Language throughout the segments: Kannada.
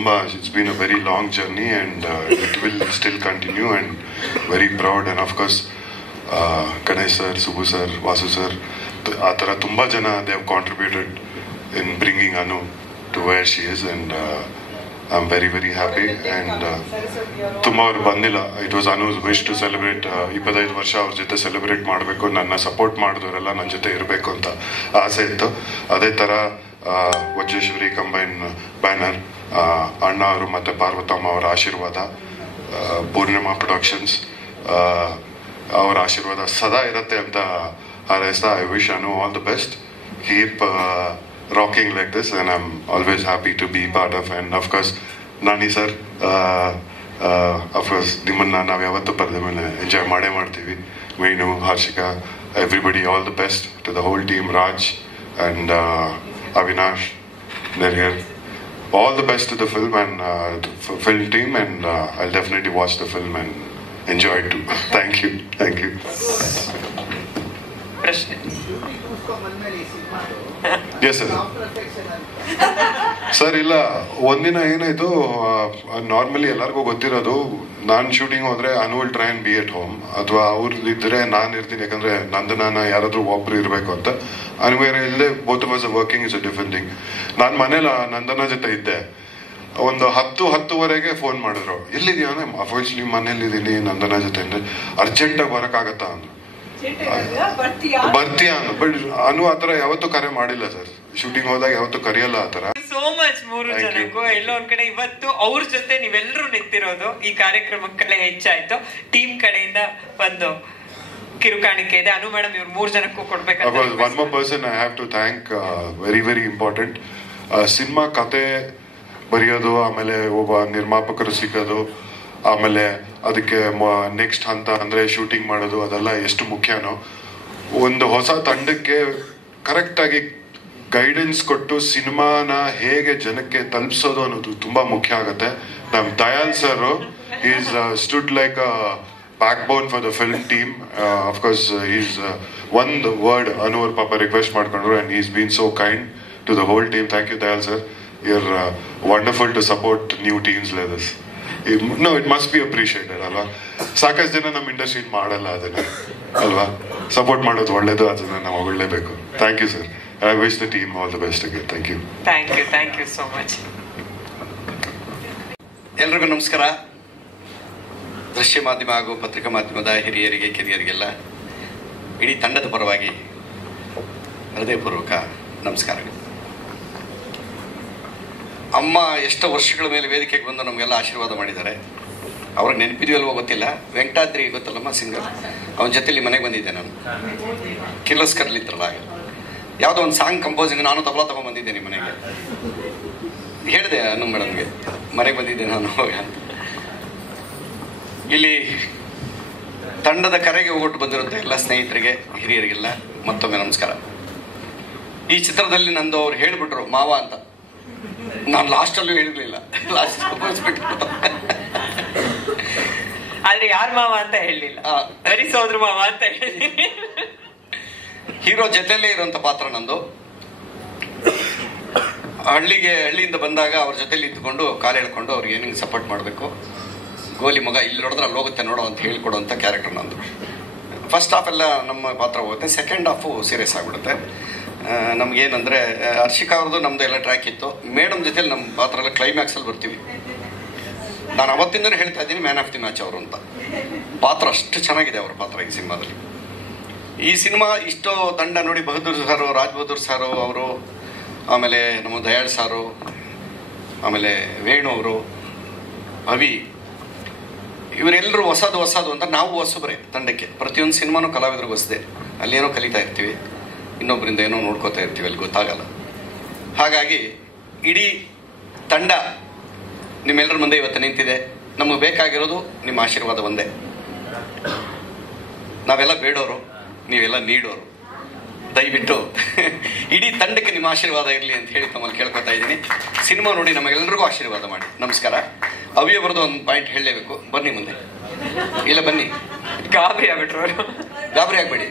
It's been a very long journey and it will still continue, and very proud. And of course Ganesh sir, Subbu sir, Vasu sir, ಆ ಥರ ತುಂಬ ಜನ they have contributed in bringing Anu to where she is, and I'm very very happy. And ತುಂಬ ಅವ್ರು ಬಂದಿಲ್ಲ. It was Anu's wish to celebrate 25 ವರ್ಷ ಅವ್ರ ಜೊತೆ ಸೆಲೆಬ್ರೇಟ್ ಮಾಡಬೇಕು, ನನ್ನ ಸಪೋರ್ಟ್ ಮಾಡಿದವರೆಲ್ಲ ನನ್ನ ಜೊತೆ ಇರಬೇಕು ಅಂತ ಆಸೆ ಇತ್ತು. ಅದೇ ಥರ ವಜ್ರೇಶ್ವರಿ ಕಂಬೈನ್ ಬ್ಯಾನರ್, ಅಣ್ಣ ಅವರು ಮತ್ತು ಪಾರ್ವತಮ್ಮ ಅವರ ಆಶೀರ್ವಾದ, ಪೂರ್ಣಿಮಾ ಪ್ರೊಡಕ್ಷನ್ಸ್ ಅವರ ಆಶೀರ್ವಾದ ಸದಾ ಇರುತ್ತೆ ಅಂತ ಹಾರೈಸ್ತಾ I wish Anu all the best. Keep rocking like this and I am always happy to be part of. And of course Nani sir, of course ನಿಮ್ಮನ್ನು ನಾವು ಯಾವತ್ತೂ ಪರದೆ ಮೇಲೆ ಎಂಜಾಯ್ ಮಾಡೇ ಮಾಡ್ತೀವಿ. Venu, Harshika, everybody, all the best to the whole team. Raj and Avinash, Nerger, all the best to the film and film team, and I'll definitely watch the film and enjoy it too. Thank you. Yes sir. Sir ಇಲ್ಲ, ಒಂದಿನ ಏನಾಯ್ತು, ನಾರ್ಮಲಿ ಎಲ್ಲರಿಗೂ ಗೊತ್ತಿರೋದು, ನಾನು ಶೂಟಿಂಗ್ ಹೋದ್ರೆ Anu will try and be at home, ಅಥವಾ ಅವ್ರದ್ದಿದ್ರೆ ನಾನು ಇರ್ತೀನಿ, ಯಾಕಂದ್ರೆ ನಂದನ ಯಾರಾದ್ರೂ ಒಬ್ರು ಇರಬೇಕು ಅಂತ. ಅನಿವಾರ್ಯ ಇಲ್ಲದೆ both of us working is a different thing. ನಾನು ಮನೇಲಿ ನಂದನ ಜೊತೆ ಇದ್ದೆ, ಒಂದು 10-10:30 ಫೋನ್ ಮಾಡಿದ್ರು, ಎಲ್ಲಿದ್ಯಾ? ಅಫ್ಕೋರ್ಸ್ ನಿಮ್ಮ ಮನೇಲಿ ಇದ್ದೀನಿ ನಂದನ ಜೊತೆ. ಅರ್ಜೆಂಟಾಗಿ ಬರೋಕ್ಕಾಗತ್ತಾ ಅಂದ್ರು. ಬರ್ತೀಯಾ ಅಂದ್ರು. ಬಟ್ ಅನು ಆತರ ಯಾವತ್ತೂ ಕರೆ ಮಾಡಿಲ್ಲ ಸರ್, ಶೂಟಿಂಗ್ ಹೋದಾಗ ಯಾವತ್ತೂ ಕರೆಯಲ್ಲ ಆತರ. ಸೋ ಮಚ್ ಮೂರು ಜನಕ್ಕೂ ಎಲ್ಲೋ ಒಂದ್ ಕಡೆ ಇವತ್ತು ಅವ್ರ ಜೊತೆ ನೀವೆಲ್ಲರೂ ನಿಂತಿರೋದು ಈ ಕಾರ್ಯಕ್ರಮಕ್ಕೆ ಹೆಚ್ಚಾಯ್ತು. ಟೀಮ್ ಕಡೆಯಿಂದ ಒಂದು ಕಿರುಕಾಣಿಕೆ ಇದೆ. ಅನು ಮೇಡಮ್ ಇವ್ರು 3 ಜನಕ್ಕೂ ಕೊಡ್ಬೇಕು. One more person I have to thank, very very important. Cinema ಕತೆ ಬರೆಯೋದು, ಆಮೇಲೆ ಒಬ್ಬ ನಿರ್ಮಾಪಕರು ಸಿಗೋದು, ಆಮೇಲೆ ಅದಕ್ಕೆ ನೆಕ್ಸ್ಟ್ ಹಂತ ಅಂದ್ರೆ ಶೂಟಿಂಗ್ ಮಾಡೋದು, ಅದೆಲ್ಲ ಎಷ್ಟು ಮುಖ್ಯನೋ. ಒಂದು ಹೊಸ ತಂಡಕ್ಕೆ ಕರೆಕ್ಟ್ ಆಗಿ ಗೈಡೆನ್ಸ್ ಕೊಟ್ಟು ಸಿನಿಮಾನ ಹೇಗೆ ಜನಕ್ಕೆ ತಲುಪಿಸೋದು ಅನ್ನೋದು ತುಂಬಾ ಮುಖ್ಯ ಆಗುತ್ತೆ. ನಮ್ Dayal sir is stood like a backbone for the film team. Of course is ಒಂದ್ ವರ್ಡ್ ಅನುವರ್ ಪಾಪ ರಿಕ್ವೆಸ್ಟ್ ಮಾಡ್ಕೊಂಡ್ರು, and is been so kind to the whole team. Thank you Dayal sir, you're wonderful to support new teams like this. No, it must be appreciated ಅಲ್ವಾ. ಸಾಕಷ್ಟು ಜನ ನಮ್ಮ ಇಂಡಸ್ಟ್ರಿ ಮಾಡಲ್ಲ ಅದನ್ನ ಅಲ್ವಾ. ಸಪೋರ್ಟ್ ಮಾಡೋದು ಒಳ್ಳೇದು, ಅದನ್ನ ನಾವು ಹೊಗಳಲೇಬೇಕು. Thank you sir. I wish the team all the best again. Thank you so much. ಎಲ್ರಿಗೂ ನಮಸ್ಕಾರ. ದೃಶ್ಯ ಮಾಧ್ಯಮ ಹಾಗೂ ಪತ್ರಿಕಾ ಮಾಧ್ಯಮದ ಹಿರಿಯರಿಗೆ, ಕಿರಿಯರಿಗೆಲ್ಲ ಇಡೀ ತಂಡದ ಪರವಾಗಿ ಹೃದಯಪೂರ್ವಕ ನಮಸ್ಕಾರಗಳು. ಅಮ್ಮ ಎಷ್ಟೋ ವರ್ಷಗಳ ಮೇಲೆ ವೇದಿಕೆಗೆ ಬಂದು ನಮಗೆಲ್ಲ ಆಶೀರ್ವಾದ ಮಾಡಿದ್ದಾರೆ. ಅವ್ರಿಗೆ ನೆನಪಿದೆಯಲ್ವೋ ಗೊತ್ತಿಲ್ಲ, ವೆಂಕಟಾದ್ರಿ ಗೊತ್ತಲ್ಲಮ್ಮ ಸಿಂಗರ್, ಅವನ ಜೊತೆಲಿ ಮನೆಗೆ ಬಂದಿದ್ದೆ ನಾನು. ಕಿರ್ಲಸ್ಕರ್ಲಿದ್ರಲ್ಲ ಆಗ ಯಾವುದೋ ಒಂದು ಸಾಂಗ್ ಕಂಪೋಸಿಂಗ್, ನಾನು ತಬಲಾ ತಗೊಂಡ್ಬಂದಿದ್ದೆ ನಿಮ್ಮ ಮನೆಗೆ. ಹೇಳಿದೆ ಅನು ಮೇಡಮ್ಗೆ, ಮನೆಗೆ ಬಂದಿದ್ದೆ ನಾನು ಅಂತ. ಇಲ್ಲಿ ತಂಡದ ಕರೆಗೆ ಹೋಗೊಟ್ಟು ಬಂದಿರುತ್ತೆ ಎಲ್ಲ ಸ್ನೇಹಿತರಿಗೆ, ಹಿರಿಯರಿಗೆಲ್ಲ ಮತ್ತೊಮ್ಮೆ ನಮಸ್ಕಾರ. ಈ ಚಿತ್ರದಲ್ಲಿ ನಂದು ಅವ್ರು ಹೇಳ್ಬಿಟ್ರು ಮಾವ ಅಂತ. ನಾನು ಲಾಸ್ಟಲ್ಲೂ ಹೇಳಿರ್ಲಿಲ್ಲ, ಲಾಸ್ಟ್ ಆದ್ರೆ ಯಾರ್ ಮಾವ ಅಂತ ಹೇಳಲಿಲ್ಲ, ಬರೀ ಸೋದ್ರ ಮಾವ ಅಂತ ಹೇಳಿ. ಹೀರೋ ಜೊತೆಯಲ್ಲೇ ಇರುವಂತ ಪಾತ್ರ ನಂದು. ಹಳ್ಳಿಯಿಂದ ಬಂದಾಗ ಅವ್ರ ಜೊತೆಲಿ ಇದ್ಕೊಂಡು ಕಾಲು ಎಳ್ಕೊಂಡು ಅವ್ರಿಗೆ ಏನಿಂಗ್ ಸಪೋರ್ಟ್ ಮಾಡಬೇಕು, ಗೋಲಿ ಮಗ ಇಲ್ಲಿ ನೋಡಿದ್ರೆ ಅಲ್ಲಿ ಹೋಗುತ್ತೆ ನೋಡೋ ಅಂತ ಹೇಳ್ಕೊಡುವಂಥ ಕ್ಯಾರೆಕ್ಟರ್ ನಂದು. ಫಸ್ಟ್ ಹಾಫ್ ಎಲ್ಲ ನಮ್ಮ ಪಾತ್ರ ಹೋಗುತ್ತೆ, ಸೆಕೆಂಡ್ ಹಾಫು ಸೀರಿಯಸ್ ಆಗಿಬಿಡುತ್ತೆ. ನಮ್ಗೇನಂದ್ರೆ ಹರ್ಷಿಕಾ ಅವ್ರದ್ದು ನಮ್ದು ಎಲ್ಲ ಟ್ರ್ಯಾಕ್ ಇತ್ತು. ಮೇಡಮ್ ಜೊತೆಲಿ ನಮ್ಮ ಪಾತ್ರ ಎಲ್ಲ ಕ್ಲೈಮ್ಯಾಕ್ಸಲ್ಲಿ ಬರ್ತೀವಿ. ನಾನು ಅವತ್ತಿಂದನೇ ಹೇಳ್ತಾ ಇದ್ದೀನಿ ಮ್ಯಾನ್ ಆಫ್ ದಿ ಮ್ಯಾಚ್ ಅವರು ಅಂತ. ಪಾತ್ರ ಅಷ್ಟು ಚೆನ್ನಾಗಿದೆ ಅವ್ರ ಪಾತ್ರ ಈ ಸಿನಿಮಾದಲ್ಲಿ. ಈ ಸಿನಿಮಾ ಇಷ್ಟೋ ತಂಡ ನೋಡಿ, ಬಹದ್ದೂರ್ ಸಾರು, ರಾಜ್ ಬಹದ್ದೂರ್ ಸಾರು ಅವರು, ಆಮೇಲೆ ನಮ್ಮ ದಯಾಳ್ ಸಾರು, ಆಮೇಲೆ ವೇಣು ಅವರು, ಅವಿ, ಇವರೆಲ್ಲರೂ ಹೊಸದು ಅಂತ. ನಾವು ಹೊಸಬ್ರೆ ತಂಡಕ್ಕೆ, ಪ್ರತಿಯೊಂದು ಸಿನಿಮಾನೂ ಕಲಾವಿದ್ರಿಗೆ ಹೊಸದೆ. ಅಲ್ಲೇನೋ ಕಲಿತಾ ಇರ್ತೀವಿ, ಇನ್ನೊಬ್ಬರಿಂದ ಏನೋ ನೋಡ್ಕೋತಾ ಇರ್ತೀವಿ, ಅಲ್ಲಿ ಗೊತ್ತಾಗಲ್ಲ. ಹಾಗಾಗಿ ಇಡೀ ತಂಡ ನಿಮ್ಮೆಲ್ಲರ ಮುಂದೆ ಇವತ್ತು ನಿಂತಿದೆ. ನಮಗೆ ಬೇಕಾಗಿರೋದು ನಿಮ್ಮ ಆಶೀರ್ವಾದ ಒಂದೇ. ನಾವೆಲ್ಲ ಬೇಡೋರು, ನೀವೆಲ್ಲ ನೀಡೋರು. ದಯವಿಟ್ಟು ಇಡೀ ತಂಡಕ್ಕೆ ನಿಮ್ಮ ಆಶೀರ್ವಾದ ಇರಲಿ ಅಂತ ಹೇಳಿ ತಮ್ಮಲ್ಲಿ ಕೇಳ್ಕೊತಾ ಇದ್ದೀನಿ. ಸಿನಿಮಾ ನೋಡಿ ನಮಗೆಲ್ಲರಿಗೂ ಆಶೀರ್ವಾದ ಮಾಡಿ. ನಮಸ್ಕಾರ. ಅವಿಯವ್ರದ್ದು ಒಂದು ಪಾಯಿಂಟ್ ಹೇಳಲೇಬೇಕು. ಬನ್ನಿ ಮುಂದೆ. ಇಲ್ಲ ಬನ್ನಿ, ಗಾಬರಿ ಆಗ್ಬಿಟ್ರು ಅವರು. ಗಾಬರಿ ಆಗ್ಬೇಡಿ.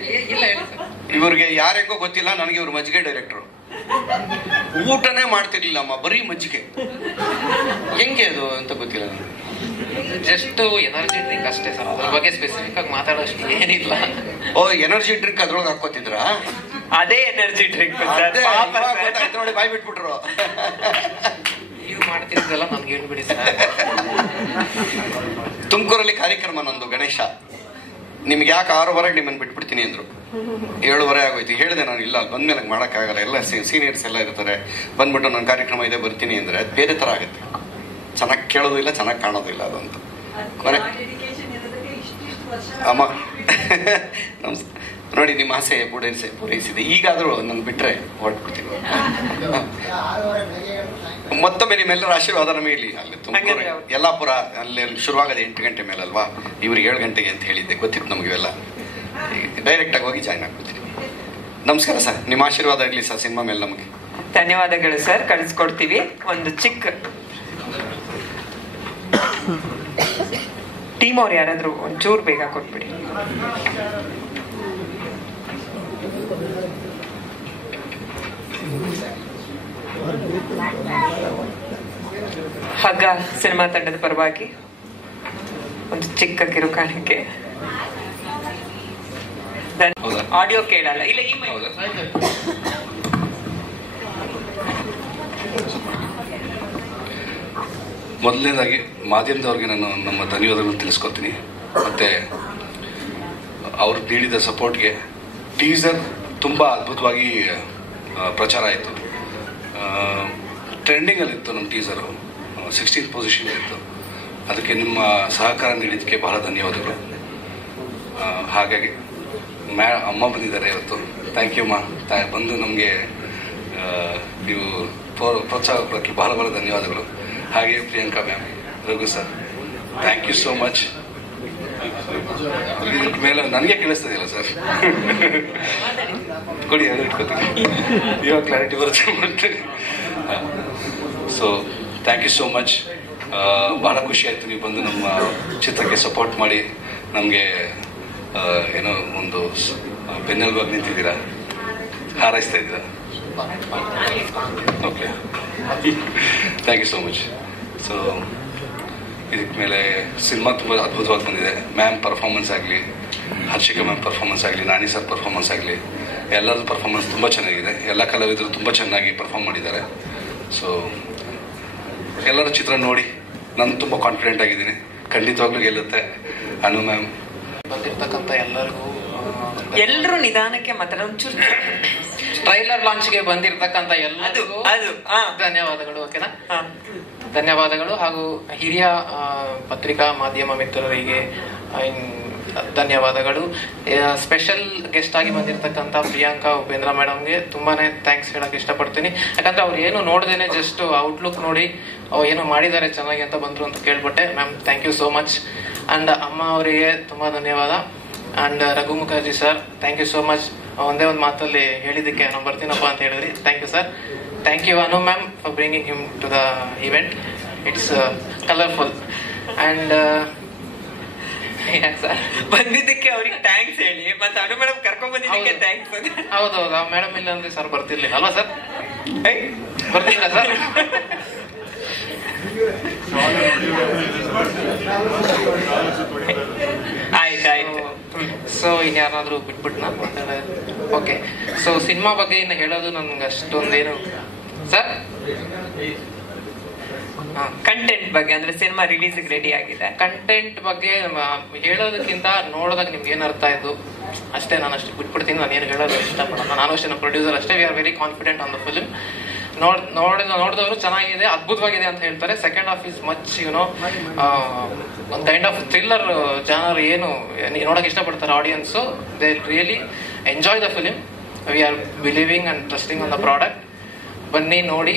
ಇವ್ರಿಗೆ ಯಾರಿಗೋ ಗೊತ್ತಿಲ್ಲ, ನನಗೆ ಇವ್ರು ಮಜ್ಜಿಗೆ ಡೈರೆಕ್ಟ್ರು. ಊಟನೇ ಮಾಡ್ತಿರ್ಲಿಲ್ಲ ಅಮ್ಮ, ಬರೀ ಮಜ್ಜಿಗೆ. ಹೆಂಗೆ ಅದು ಅಂತ ಗೊತ್ತಿಲ್ಲ ನನಗೆ. ಜಸ್ಟ್ ಎನರ್ಜಿ ಡ್ರಿಂಕ್ ಅಷ್ಟೇ ಸರ್, ಅದ್ರ ಬಗ್ಗೆ ಸ್ಪೆಸಿಫಿಕ್ ಆಗಿ ಮಾತಾಡೋಷ್ಟು ಏನಿಲ್ಲ. ಓ, ಎನರ್ಜಿ ಡ್ರಿಂಕ್ ಅದ್ರೊಳಗೆ ಹಾಕೋತಿದ್ರ? ಅದೇ ಎನರ್ಜಿ ಡ್ರಿಂಕ್ ನೋಡಿ, ಬಾಯ್ ಬಿಟ್ಬಿಟ್ರು. ನೀವು ಮಾಡ್ತಿದ್ದಲ್ಲ ನಮ್ಗೆ ಹೇಳ್ಬಿಡಿ ಸರ್. ತುಮಕೂರಲ್ಲಿ ಕಾರ್ಯಕ್ರಮ ನಂದು ಗಣೇಶ, ನಿಮ್ಗೆ ಯಾಕೆ 6:15 ನಿಮ್ಮನ್ನು ಬಿಟ್ಬಿಡ್ತೀನಿ ಅಂದ್ರು. 7:30 ಆಗೋಯ್ತು. ಹೇಳಿದೆ ನಾನು, ಇಲ್ಲ ಅಲ್ಲಿ ಬಂದ್ಮೇಲೆ ಮಾಡೋಕ್ಕಾಗಲ್ಲ, ಎಲ್ಲ ಸೀನಿಯರ್ಸ್ ಎಲ್ಲ ಇರ್ತಾರೆ, ಬಂದ್ಬಿಟ್ಟು ನನ್ನ ಕಾರ್ಯಕ್ರಮ ಇದೆ ಬರ್ತೀನಿ ಅಂದ್ರೆ ಅದು ಬೇರೆ ಥರ ಆಗುತ್ತೆ. ಚೆನ್ನಾಗಿ ಕೇಳೋದು ಇಲ್ಲ, ಚೆನ್ನಾಗಿ ಕಾಣೋದು ಇಲ್ಲ ಅದಂತ. ಕೊನೆ ಅಮ್ಮ ನೋಡಿ, ನಿಮ್ಮ ಆಸೆ ಪೂರೈಸಿದೆ. ಈಗಾದರೂ ನನ್ನ ಬಿಟ್ರೆ ಹೊರಟ್ಬಿಡ್ತೀನಿ. ಮತ್ತೊಮ್ಮೆ ನಿಮ್ಮೆಲ್ಲರ ಆಶೀರ್ವಾದ ನಮಗೆ ಇಲ್ಲಿ. ಅಲ್ಲಿ ತುಮಕೂರು ಯಲ್ಲಾಪುರ ಅಲ್ಲಿ ಶುರುವಾಗದೆ 8 ಗಂಟೆ ಮೇಲಲ್ವಾ, ಇವ್ರಿಗೆ 7 ಗಂಟೆಗೆ ಅಂತ ಹೇಳಿದ್ದೆ, ಗೊತ್ತಿತ್ತು ನಮಗೆಲ್ಲ. ಡೈರೆಕ್ಟಾಗಿ ಹೋಗಿ ಜಾಯ್ನ್ ಆಗ್ಬಿಡ್ತೀನಿ. ನಮಸ್ಕಾರ ಸರ್, ನಿಮ್ಮ ಆಶೀರ್ವಾದ ಇರಲಿ ಸರ್ ಸಿನಿಮಾ ಮೇಲೆ ನಮಗೆ. ಧನ್ಯವಾದಗಳು ಸರ್, ಕಳಿಸ್ಕೊಡ್ತೀವಿ. ಒಂದು ಚಿಕ್ಕ ಟೀಮ್ ಅವ್ರು ಯಾರಾದ್ರೂ ಒಂಚೂರು ಬೇಗ ಕೊಟ್ಬಿಡಿ. ಹಗ್ಗ ಸಿನಿಮಾ ತಂಡದ ಪರವಾಗಿ ಒಂದು ಚಿಕ್ಕ ಕಿರುಕಾಣಿಕೆ. ಆಡಿಯೋ ಕೇಳಲ್ಲ, ಇಲ್ಲ ಮೊದಲನೇದಾಗಿ ಮಾಧ್ಯಮದವ್ರಿಗೆ ನಾನು ನಮ್ಮ ಧನ್ಯವಾದಗಳನ್ನು ತಿಳಿಸ್ಕೊತೀನಿ. ಮತ್ತು ಅವ್ರು ನೀಡಿದ ಸಪೋರ್ಟ್ಗೆ. ಟೀಸರ್ ತುಂಬ ಅದ್ಭುತವಾಗಿ ಪ್ರಚಾರ ಆಯಿತು. ಟ್ರೆಂಡಿಂಗಲ್ಲಿತ್ತು ನಮ್ಮ ಟೀಸರು, 16th ಪೊಸಿಷನ್ ಇತ್ತು. ಅದಕ್ಕೆ ನಿಮ್ಮ ಸಹಕಾರ ನೀಡಿದ್ದಕ್ಕೆ ಬಹಳ ಧನ್ಯವಾದಗಳು. ಹಾಗಾಗಿ ಅಮ್ಮ ಬಂದಿದ್ದಾರೆ ಇವತ್ತು. ಥ್ಯಾಂಕ್ ಯು ಅಮ್ಮ, ಬಂದು ನಮಗೆ ನೀವು ಪ್ರೋತ್ಸಾಹ ಕೊಡೋಕ್ಕೆ ಬಹಳ ಬಹಳ ಧನ್ಯವಾದಗಳು. ಹಾಗೆ Priyanka ma'am, Raghu sir, thank you so much. ಮೇಲೆ ನನಗೆ ಕೇಳಿಸ್ತದೆಯಲ್ಲ ಸರ್, ಕೊಡಿ, ಅದು ಇಟ್ಕೋತೀನಿ, ಇವಾಗ ಕ್ಲಾರಿಟಿ ಬರುತ್ತೆ ಮಾಡ್ತೀನಿ. So thank you so much. ಬಹಳ ಖುಷಿ ಆಯಿತು ನೀವು ಬಂದು ನಮ್ಮ ಚಿತ್ರಕ್ಕೆ ಸಪೋರ್ಟ್ ಮಾಡಿ ನಮಗೆ ಏನೋ ಒಂದು ಬೆನ್ನೆಲುಬಾಗಿ ನಿಂತಿದ್ದೀರಾ, ಹಾರೈಸ್ತಾ ಇದ್ದೀರಾ. Okay, thank you so much. So ಇದಕ್ಕೆ ಮೇಲೆ ಸಿನಿಮಾ ತುಂಬ ಅದ್ಭುತವಾಗಿ ಬಂದಿದೆ. ಮ್ಯಾಮ್ ಪರ್ಫಾರ್ಮೆನ್ಸ್ ಆಗಲಿ, ಹರ್ಷಿಕಾ ಮ್ಯಾಮ್ ಪರ್ಫಾರ್ಮೆನ್ಸ್ ಆಗಲಿ, ನಾನಿ ಸರ್ ಪರ್ಫಾರ್ಮೆನ್ಸ್ ಆಗಲಿ, ಎಲ್ಲರದ್ದು ಪರ್ಫಾರ್ಮೆನ್ಸ್ ತುಂಬ ಚೆನ್ನಾಗಿದೆ. ಎಲ್ಲ ಕಲಾವಿದರು ತುಂಬ ಚೆನ್ನಾಗಿ ಪರ್ಫಾರ್ಮ್ ಮಾಡಿದ್ದಾರೆ. ಸೊ ಎಲ್ಲರ ಚಿತ್ರ ನೋಡಿ ನಾನು ತುಂಬ ಕಾನ್ಫಿಡೆಂಟ್ ಆಗಿದ್ದೀನಿ, ಖಂಡಿತವಾಗ್ಲೂ ಗೆಲ್ಲುತ್ತೆ. ಅನು ಮ್ಯಾಮ್, ಬಂದಿರ್ತಕ್ಕಂಥ ಎಲ್ಲರೂ ನಿಧಾನಕ್ಕೆ ಮಾತ್ರ ಒಂಚೂರು ಟ್ರೈಲರ್ ಲಾಂಚ್ಗೆ ಬಂದಿರತಕ್ಕಂಥ ಎಲ್ಲರಿಗೂ ಧನ್ಯವಾದಗಳು. ಓಕೆನಾ, ಧನ್ಯವಾದಗಳು. ಹಾಗೂ ಹಿರಿಯ ಪತ್ರಿಕಾ ಮಾಧ್ಯಮ ಮಿತ್ರರಿಗೆ ಧನ್ಯವಾದಗಳು. ಸ್ಪೆಷಲ್ ಗೆಸ್ಟ್ ಆಗಿ ಬಂದಿರತಕ್ಕಂಥ ಪ್ರಿಯಾಂಕಾ ಉಪೇಂದ್ರ ಮೇಡಮ್ಗೆ ತುಂಬಾನೇ ಥ್ಯಾಂಕ್ಸ್ ಹೇಳಕ್ ಇಷ್ಟಪಡ್ತೀನಿ. ಯಾಕಂದ್ರೆ ಅವ್ರು ಏನು ನೋಡ್ದೇನೆ ಜಸ್ಟ್ ಔಟ್ಲುಕ್ ನೋಡಿ ಏನು ಮಾಡಿದ್ದಾರೆ ಚೆನ್ನಾಗಿ ಅಂತ ಬಂದ್ರು ಅಂತ ಕೇಳ್ಬಿಟ್ಟೆ. Ma'am, thank you so much. And ಅಮ್ಮ ಅವರಿಗೆ ತುಂಬಾ ಧನ್ಯವಾದ. And Raghu Mukherjee sir, thank you so much. ಒಂದೇ ಒಂದು ಮಾತಲ್ಲಿ ಹೇಳಿದ್ದಕ್ಕೆ ನಾನು ಬರ್ತೀನಪ್ಪ ಅಂತ ಹೇಳಿದ್ರಿ. Thank you sir. Thank you Anu ma'am for bringing him to the event. It's colourful. And sir ಬಂದಿದ್ದಕ್ಕೆ ಅವ್ರಿಗೆ ಥ್ಯಾಂಕ್ಸ್ ಹೇಳಿ, ಮತ್ತೆ ಅನು ಮೇಡಮ್ ಕರ್ಕೊಂಡ್ ಬಂದಿದ್ದಕ್ಕೆ ಥ್ಯಾಂಕ್ಸ್. ಹೌದೌದು, ಆ ಮೇಡಮ್ ಇಲ್ಲ ಅಂದ್ರೆ ಸರ್ ಬರ್ತಿರ್ಲಿಲ್ಲ ಅಲ್ವಾ ಸರ್? ಬರ್ತಿಲ್ಲ ಸರ್? ಆಯ್ತಾಯ್ತು. ಸೊ ಇನ್ಯಾರಾದ್ರೂ ಬಿಟ್ಬಿಟ್ಟು ನಾನು ಮಾತಾಡೋದು. ಓಕೆ, ಸೊ ಸಿನಿಮಾ ಬಗ್ಗೆ ಇನ್ನು ಹೇಳೋದು ನನ್ಗೆ ಅಷ್ಟೊಂದೇನು ಸರ್. ಕಂಟೆಂಟ್ ಬಗ್ಗೆ ಅಂದ್ರೆ ಸಿನಿಮಾ ರಿಲೀಸ್ ರೆಡಿ ಆಗಿದೆ. ಕಂಟೆಂಟ್ ಬಗ್ಗೆ ಹೇಳೋದಕ್ಕಿಂತ ನೋಡೋದಾಗ ನಿಮ್ಗೆ ಏನ್ ಅರ್ಥ ಆಯ್ತು ಅಷ್ಟೇ. ನಾನು ಅಷ್ಟು ಬಿಟ್ಬಿಡ್ತೀನಿ, ನಾನು ಏನು ಹೇಳೋದು ಇಷ್ಟಪಡೋಣ. ನಾನು ಅಷ್ಟೇ, ನಮ್ಮ ಪ್ರೊಡ್ಯೂಸರ್ ಅಷ್ಟೇ. We are very confident on the film. ನೋಡಿದವರು ಚೆನ್ನಾಗಿದೆ, ಅದ್ಭುತವಾಗಿದೆ ಅಂತ ಹೇಳ್ತಾರೆ. Second half is much you know ಒಂದು ಕೈಂಡ್ ಆಫ್ ಥ್ರಿಲ್ಲರ್ ಜಾನರ್ ಏನು ನೋಡಕ್ ಇಷ್ಟಪಡ್ತಾರೆ audience. They really enjoy the film. We are believing and trusting on the product. ಬನ್ನಿ ನೋಡಿ,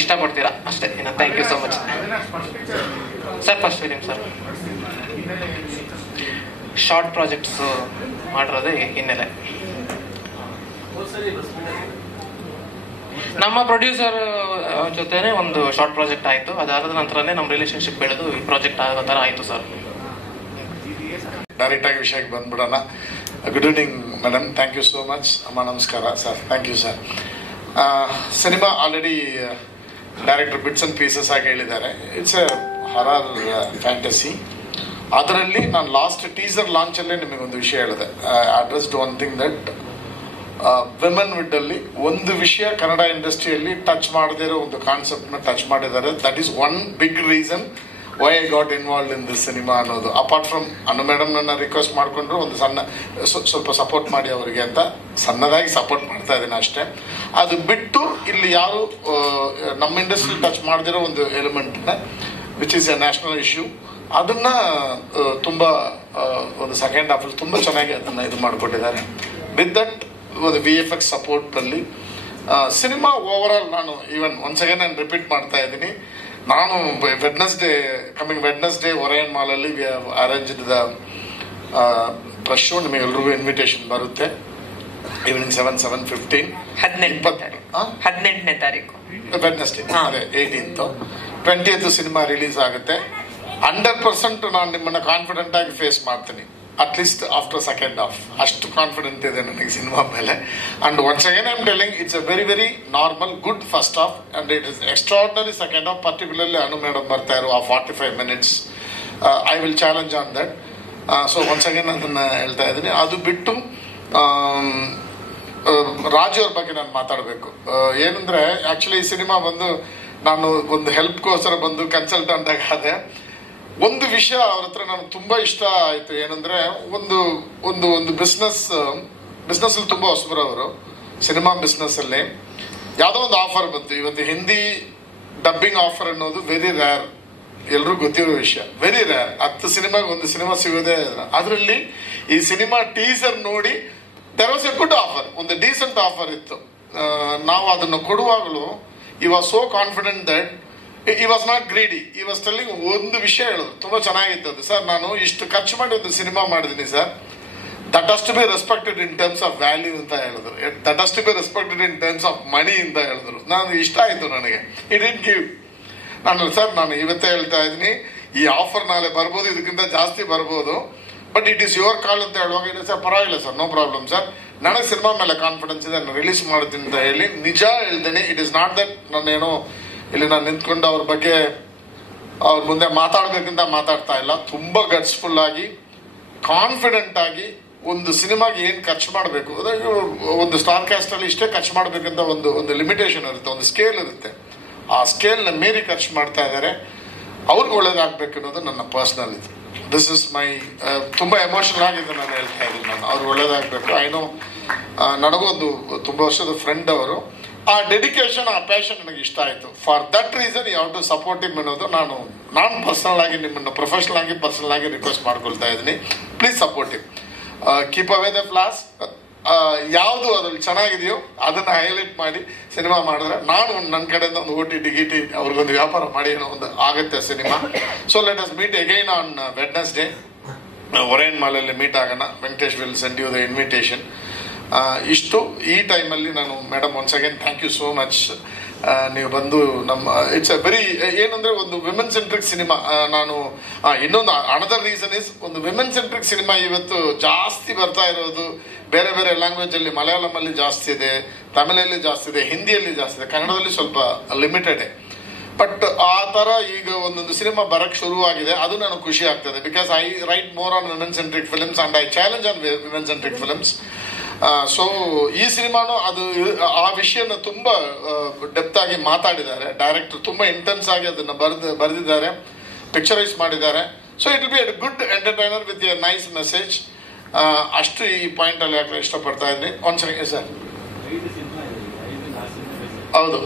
ಇಷ್ಟಪಡ್ತೀರಾ ಅಷ್ಟೇ. ಇನ್ನು thank you so much sir. First film sir, short projects ಮಾಡಿರೋದೇ ಹಿನ್ನೆಲೆ. ನಮ್ಮ ಪ್ರೊಡ್ಯೂಸರ್ ಜೊತೆನೆ ಒಂದು ಶಾರ್ಟ್ ಪ್ರಾಜೆಕ್ಟ್ ಆಯ್ತು. ಅದಾದ ನಂತರನೇ ನಮ್ಮ ರಿಲೇಶನ್ಶಿಪ್ ಬೆಳೆದು ಈ ಪ್ರಾಜೆಕ್ಟ್ ಆಗೋ ತರ ಆಯ್ತು ಸರ್. ಡೈರೆಕ್ಟ್ ಆಗಿ ವಿಷಯಕ್ಕೆ ಬಂದ್ಬಿಡೋಣ. Good evening madam, thank you so much. ಅಮ್ಮ ನಮಸ್ಕಾರ ಸರ್, ಥ್ಯಾಂಕ್ ಯು ಸರ್. ಸಿನಿಮಾ already director bits and pieces ಆಗಿ ಹೇಳಿದ್ದಾರೆ. It's a horror fantasy. ಅದರಲ್ಲಿ ನಾನು ಲಾಸ್ಟ್ ಟೀಸರ್ ಲಾಂಚಲ್ಲೇ ನಿಮಗೊಂದು ವಿಷಯ ಹೇಳಿದೆ. Addressed one thing that women with ಅಲ್ಲಿ ಒಂದು ವಿಷಯ ಕನ್ನಡ ಇಂಡಸ್ಟ್ರಿಯಲ್ಲಿ ಟಚ್ ಮಾಡದೇ ಇರೋ ಒಂದು ಕಾನ್ಸೆಪ್ಟ್ನ ಟಚ್ ಮಾಡಿದ್ದಾರೆ. That is one big reason why I got involve in this ಸಿನಿಮಾ ಅನ್ನೋದು. ಅಪಾರ್ಟ್ ಫ್ರಮ್ ಅನು ಮೇಡಮ್ ನನ್ನ ರಿಕ್ವೆಸ್ಟ್ ಮಾಡಿಕೊಂಡ್ರು ಒಂದು ಸಣ್ಣ ಸ್ವಲ್ಪ ಸಪೋರ್ಟ್ ಮಾಡಿ ಅವರಿಗೆ ಅಂತ ಸಣ್ಣದಾಗಿ ಸಪೋರ್ಟ್ ಮಾಡ್ತಾ ಇದ್ದೀನಿ ಅಷ್ಟೇ. ಅದು ಬಿಟ್ಟು ಇಲ್ಲಿ ಯಾರು ನಮ್ಮ ಇಂಡಸ್ಟ್ರಿ ಟಚ್ ಮಾಡದಿರೋ ಒಂದು ಎಲಿಮೆಂಟ್ನ which is a national issue, ಅದನ್ನ ತುಂಬಾ ಒಂದು ಸೆಕೆಂಡ್ ಹಾಫ್ ಅಲ್ಲಿ ತುಂಬಾ ಚೆನ್ನಾಗಿ ಅದನ್ನ ಇದು ಮಾಡಿಕೊಟ್ಟಿದ್ದಾರೆ. ವಿತ್ ದಟ್ ಒಂದು VFX ಸಪೋರ್ಟ್ ಅಲ್ಲಿ ಸಿನಿಮಾ ಓವರ್ ಆಲ್ ನಾನು ಈವನ್ ಒನ್ಸ್ ಅಗೇನ್ ನಾನು ರಿಪೀಟ್ ಮಾಡ್ತಾ ಇದ್ದೀನಿ. ನಾನು ಕಮಿಂಗ್ ವೆಡ್ನೆಸ್ಡೇ ಒರಯನ್ ಮಾಲ್ ಅಲ್ಲಿ we have arranged the press show. ನಿಮಗೆಲ್ರಿಗೂ ಇನ್ವಿಟೇಷನ್ ಬರುತ್ತೆ. ಈವ್ನಿಂಗ್ 7:15 18ನೇ ತಾರೀಕು ವೆಡ್ನೆಸ್ಡೇ, ಅದೇ 18th 20th ಸಿನಿಮಾ ರಿಲೀಸ್ ಆಗುತ್ತೆ. 100% ನಾನು ನಿಮ್ಮನ್ನ ಕಾನ್ಫಿಡೆಂಟ್ ಆಗಿ ಫೇಸ್ ಮಾಡ್ತೀನಿ. ಅಟ್ಲೀಸ್ಟ್ ಆಫ್ಟರ್ ಸೆಕೆಂಡ್ ಹಾಫ್ ಅಷ್ಟು ಕಾನ್ಫಿಡೆಂಟ್ ಇದೆ ನನಗೆ ಸಿನಿಮಾ ಮೇಲೆ. And once again I am telling it's a very very normal good first half and it is extraordinary second half. Particularly Anu madam ಬರ್ತಾ ಇರೋ ಆ 45 minutes I will challenge on that. So once again ಅದನ್ನ ಹೇಳ್ತಾ ಇದ್ದೀನಿ. ಅದು ಬಿಟ್ಟು ರಾಜು ಅವ್ರ ಬಗ್ಗೆ ನಾನು ಮಾತಾಡಬೇಕು. ಏನಂದ್ರೆ ಆಕ್ಚುಲಿ ಈ ಸಿನಿಮಾ ಬಂದು ನಾನು ಒಂದು ಹೆಲ್ಪ್ಗೋಸ್ಕರ ಬಂದು ಕನ್ಸಲ್ಟೆಂಟ್ ಆಗಿ ಆದೆ. ಒಂದು ವಿಷಯ ಅವ್ರ ಹತ್ರ ನನಗೆ ತುಂಬಾ ಇಷ್ಟ ಆಯ್ತು. ಏನಂದ್ರೆ ಒಂದು ಒಂದು ಒಂದು ಬಿಸ್ನೆಸ್ ಅಲ್ಲಿ ತುಂಬಾ ಹೊಸಬರವರು ಸಿನಿಮಾ ಬಿಸ್ನೆಸ್ ಅಲ್ಲಿ ಯಾವ್ದೋ ಒಂದು ಆಫರ್ ಬಂತು. ಇವತ್ತು ಹಿಂದಿ ಡಬ್ಬಿಂಗ್ ಆಫರ್ ಅನ್ನೋದು ವೆರಿ ರೇರ್, ಎಲ್ರಿಗೂ ಗೊತ್ತಿರೋ ವಿಷಯ. Very rare. 10 ಸಿನಿಮಾಗೆ ಒಂದು ಸಿನಿಮಾ ಸಿಗೋದೇ. ಅದರಲ್ಲಿ ಈ ಸಿನಿಮಾ ಟೀಸರ್ ನೋಡಿ there was a good offer, ಒಂದು ಡೀಸೆಂಟ್ ಆಫರ್ ಇತ್ತು. ನಾವು ಅದನ್ನು ಕೊಡುವಾಗಲೂ he was so confident that he was not greedy. He was telling ಒಂದು ವಿಷಯ ಹೇಳೋದು ತುಂಬಾ ಚೆನ್ನಾಗಿತ್ತು ಅದು. ಸರ್ ನಾನು ಇಷ್ಟು ಖರ್ಚು ಮಾಡಿ ಒಂದು ಸಿನಿಮಾ ಮಾಡಿದ್ದೀನಿ sir, that has to be respected in terms of value ಅಂತ ಹೇಳಿದ್ರು. That has to be respected in terms of money ಅಂತ ಹೇಳಿದ್ರು. ನಾನು ಇಷ್ಟ ಆಯ್ತು ನನಗೆ. It did give. ನಾನು ಸರ್ ನಾನು ಇವತ್ತೇ ಹೇಳ್ತಾ ಇದ್ದೀನಿ, ಈ ಆಫರ್ ನಾಳೆ ಬರ್ಬೋದು, ಇದಕ್ಕಿಂತ ಜಾಸ್ತಿ ಬರ್ಬೋದು, but it is your call ಅಂತ ಹೇಳುವಾಗ ಇಲ್ಲ ಸರ್ ಪರವಾಗಿಲ್ಲ ಸರ್, ನೋ ಪ್ರಾಬ್ಲಮ್ ಸರ್, ನನಗೆ ಸಿನಿಮಾ ಮೇಲೆ ಕಾನ್ಫಿಡೆನ್ಸ್ ಇದೆ, ನಾನು ರಿಲೀಸ್ ಮಾಡ್ತೀನಿ ಅಂತ ಹೇಳಿ ನಿಜ ಹೇಳ್ತೇನೆ. ಇಟ್ ಇಸ್ ನಾಟ್ ದಟ್ ನಾನೇನೋ ಇಲ್ಲಿ ನಾನು ನಿಂತ್ಕೊಂಡು ಅವ್ರ ಬಗ್ಗೆ ಅವ್ರ ಮುಂದೆ ಮಾತಾಡ್ಬೇಕಂತ ಮಾತಾಡ್ತಾ ಇಲ್ಲ. ತುಂಬಾ ಗಟ್ಸ್ಫುಲ್ ಆಗಿ ಕಾನ್ಫಿಡೆಂಟ್ ಆಗಿ ಒಂದು ಸಿನಿಮಾಗೆ ಏನ್ ಖರ್ಚು ಮಾಡಬೇಕು, ಒಂದು ಸ್ಟಾರ್ ಕ್ಯಾಸ್ಟ್ ಅಲ್ಲಿ ಇಷ್ಟೇ ಖರ್ಚು ಮಾಡ್ಬೇಕಂತ ಒಂದು ಲಿಮಿಟೇಷನ್ ಇರುತ್ತೆ, ಒಂದು ಸ್ಕೇಲ್ ಇರುತ್ತೆ. ಆ ಸ್ಕೇಲ್ ನ ಮೀರಿ ಖರ್ಚು ಮಾಡ್ತಾ ಇದ್ದಾರೆ. ಅವ್ರಿಗೆ ಒಳ್ಳೇದಾಗ್ಬೇಕು ಅನ್ನೋದು ನನ್ನ ಪರ್ಸನಲ್ ಇದು. ದಿಸ್ ಇಸ್ ಮೈ ತುಂಬಾ ಎಮೋಷನಲ್ ಆಗಿದೆ ನಾನು ಹೇಳ್ತಾ ಇದ್ದೀನಿ. ನಾನು ಅವ್ರಿಗೆ ಒಳ್ಳೇದಾಗ್ಬೇಕು. ಐನೋ ನನಗೊಂದು ತುಂಬಾ ವರ್ಷದ ಫ್ರೆಂಡ್ ಅವರು. ಆ ಡೆಡಿಕೇಶನ್, ಆ ಪ್ಯಾಷನ್ ನನಗೆ ಇಷ್ಟ ಆಯ್ತು. For that reason you have to support him ಅನ್ನೋದು ನಾನು ಪರ್ಸನಲ್ ಆಗಿ ನಿಮ್ಮನ್ನ ಪ್ರೊಫೆಷನಲ್ ಆಗಿ ಪರ್ಸನಲ್ ಆಗಿ ರಿಕ್ವೆಸ್ಟ್ ಮಾಡ್ಕೊಳ್ತಾ ಇದ್ದೀನಿ. Please support him. Keep away the flaws. ಯಾವುದು ಅದ್ರಲ್ಲಿ ಚೆನ್ನಾಗಿದೆಯೋ ಅದನ್ನ ಹೈಲೈಟ್ ಮಾಡಿ ಸಿನಿಮಾ ಮಾಡಿದ್ರೆ ನಾನು ನನ್ನ ಕಡೆಯಿಂದ ಒಂದು OTT ಅವ್ರಿಗೊಂದು ವ್ಯಾಪಾರ ಮಾಡಿ ಏನೋ ಒಂದು ಆಗುತ್ತೆ cinema. So let us meet again on Wednesday Orion mall ಅಲ್ಲಿ ಮೀಟ್ ಆಗೋಣ. Venkatesh will send you the invitation. ಇಷ್ಟು ಈ ಟೈಮಲ್ಲಿ ನಾನು madam once again thank you so much. ನೀವು ಬಂದು ನಮ್ಮ ಇಟ್ಸ್ ಅ ವೆರಿ ಏನಂದ್ರೆ ಒಂದು ವಿಮೆನ್ ಸೆಂಟ್ರಿಕ್ ಸಿನಿಮಾ. ನಾನು ಇನ್ನೊಂದು ಅನದರ್ ರೀಸನ್ ಇಸ್ ಒಂದು ವಿಮೆನ್ ಸೆಂಟ್ರಿಕ್ ಸಿನಿಮಾ ಇವತ್ತು ಜಾಸ್ತಿ ಬರ್ತಾ ಇರೋದು ಬೇರೆ ಬೇರೆ ಲ್ಯಾಂಗ್ವೇಜ್ ಅಲ್ಲಿ. ಮಲಯಾಳಂ ಅಲ್ಲಿ ಜಾಸ್ತಿ ಇದೆ, ತಮಿಳಲ್ಲಿ ಜಾಸ್ತಿ ಇದೆ, ಹಿಂದಿಯಲ್ಲಿ ಜಾಸ್ತಿ ಇದೆ, ಕನ್ನಡದಲ್ಲಿ ಸ್ವಲ್ಪ ಲಿಮಿಟೆಡ್. ಬಟ್ ಆ ತರ ಈಗ ಒಂದೊಂದು ಸಿನಿಮಾ ಬರಕ್ ಶುರುವಾಗಿದೆ. ಅದು ನನಗೆ ಖುಷಿ ಆಗ್ತದೆ. Because I right more on women centric films and I challenge on women centric films. So ಈ ಸಿನಿಮಾನು ಅದು ಆ ವಿಷಯನ ತುಂಬಾ ಡೆಪ್ತ್ ಆಗಿ ಮಾತಾಡಿದ್ದಾರೆ. ಡೈರೆಕ್ಟರ್ ತುಂಬಾ ಇಂಟೆನ್ಸ್ ಆಗಿ ಅದನ್ನ ಬರೆದಿದ್ದಾರೆ, ಪಿಕ್ಚರೈಸ್ ಮಾಡಿದ್ದಾರೆ. So it will be A good entertainer with A nice message. ಅಷ್ಟು ಈ ಪಾಯಿಂಟ್ ಅಲ್ಲಿ ಯಾಕೆ ಇಷ್ಟಪಡ್ತಾ ಇದ್ದೀನಿ. ಒಂದ್ಸರಿ ಸರ್ ಹೌದು,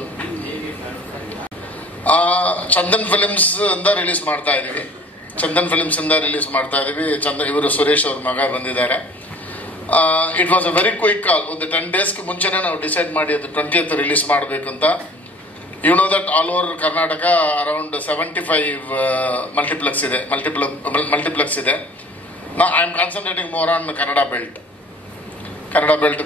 ಚಂದನ್ ಫಿಲಿಮ್ಸ್ ಇಂದ ರಿಲೀಸ್ ಮಾಡ್ತಾ ಇದೀವಿ. ಇವರು ಸುರೇಶ್ ಅವ್ರ ಮಗ ಬಂದಿದ್ದಾರೆ. It was a very quick call. ಒಂದು 10 days ಮುಂಚೆನೆ ನಾವು ಡಿಸೈಡ್ ಮಾಡಿ ಅದು 20th ರಿಲೀಸ್ ಮಾಡಬೇಕು ಅಂತ. You know that all over Karnataka around 75 multiplex ಇದೆ. ನಾ I am concentrating more on Kannada belt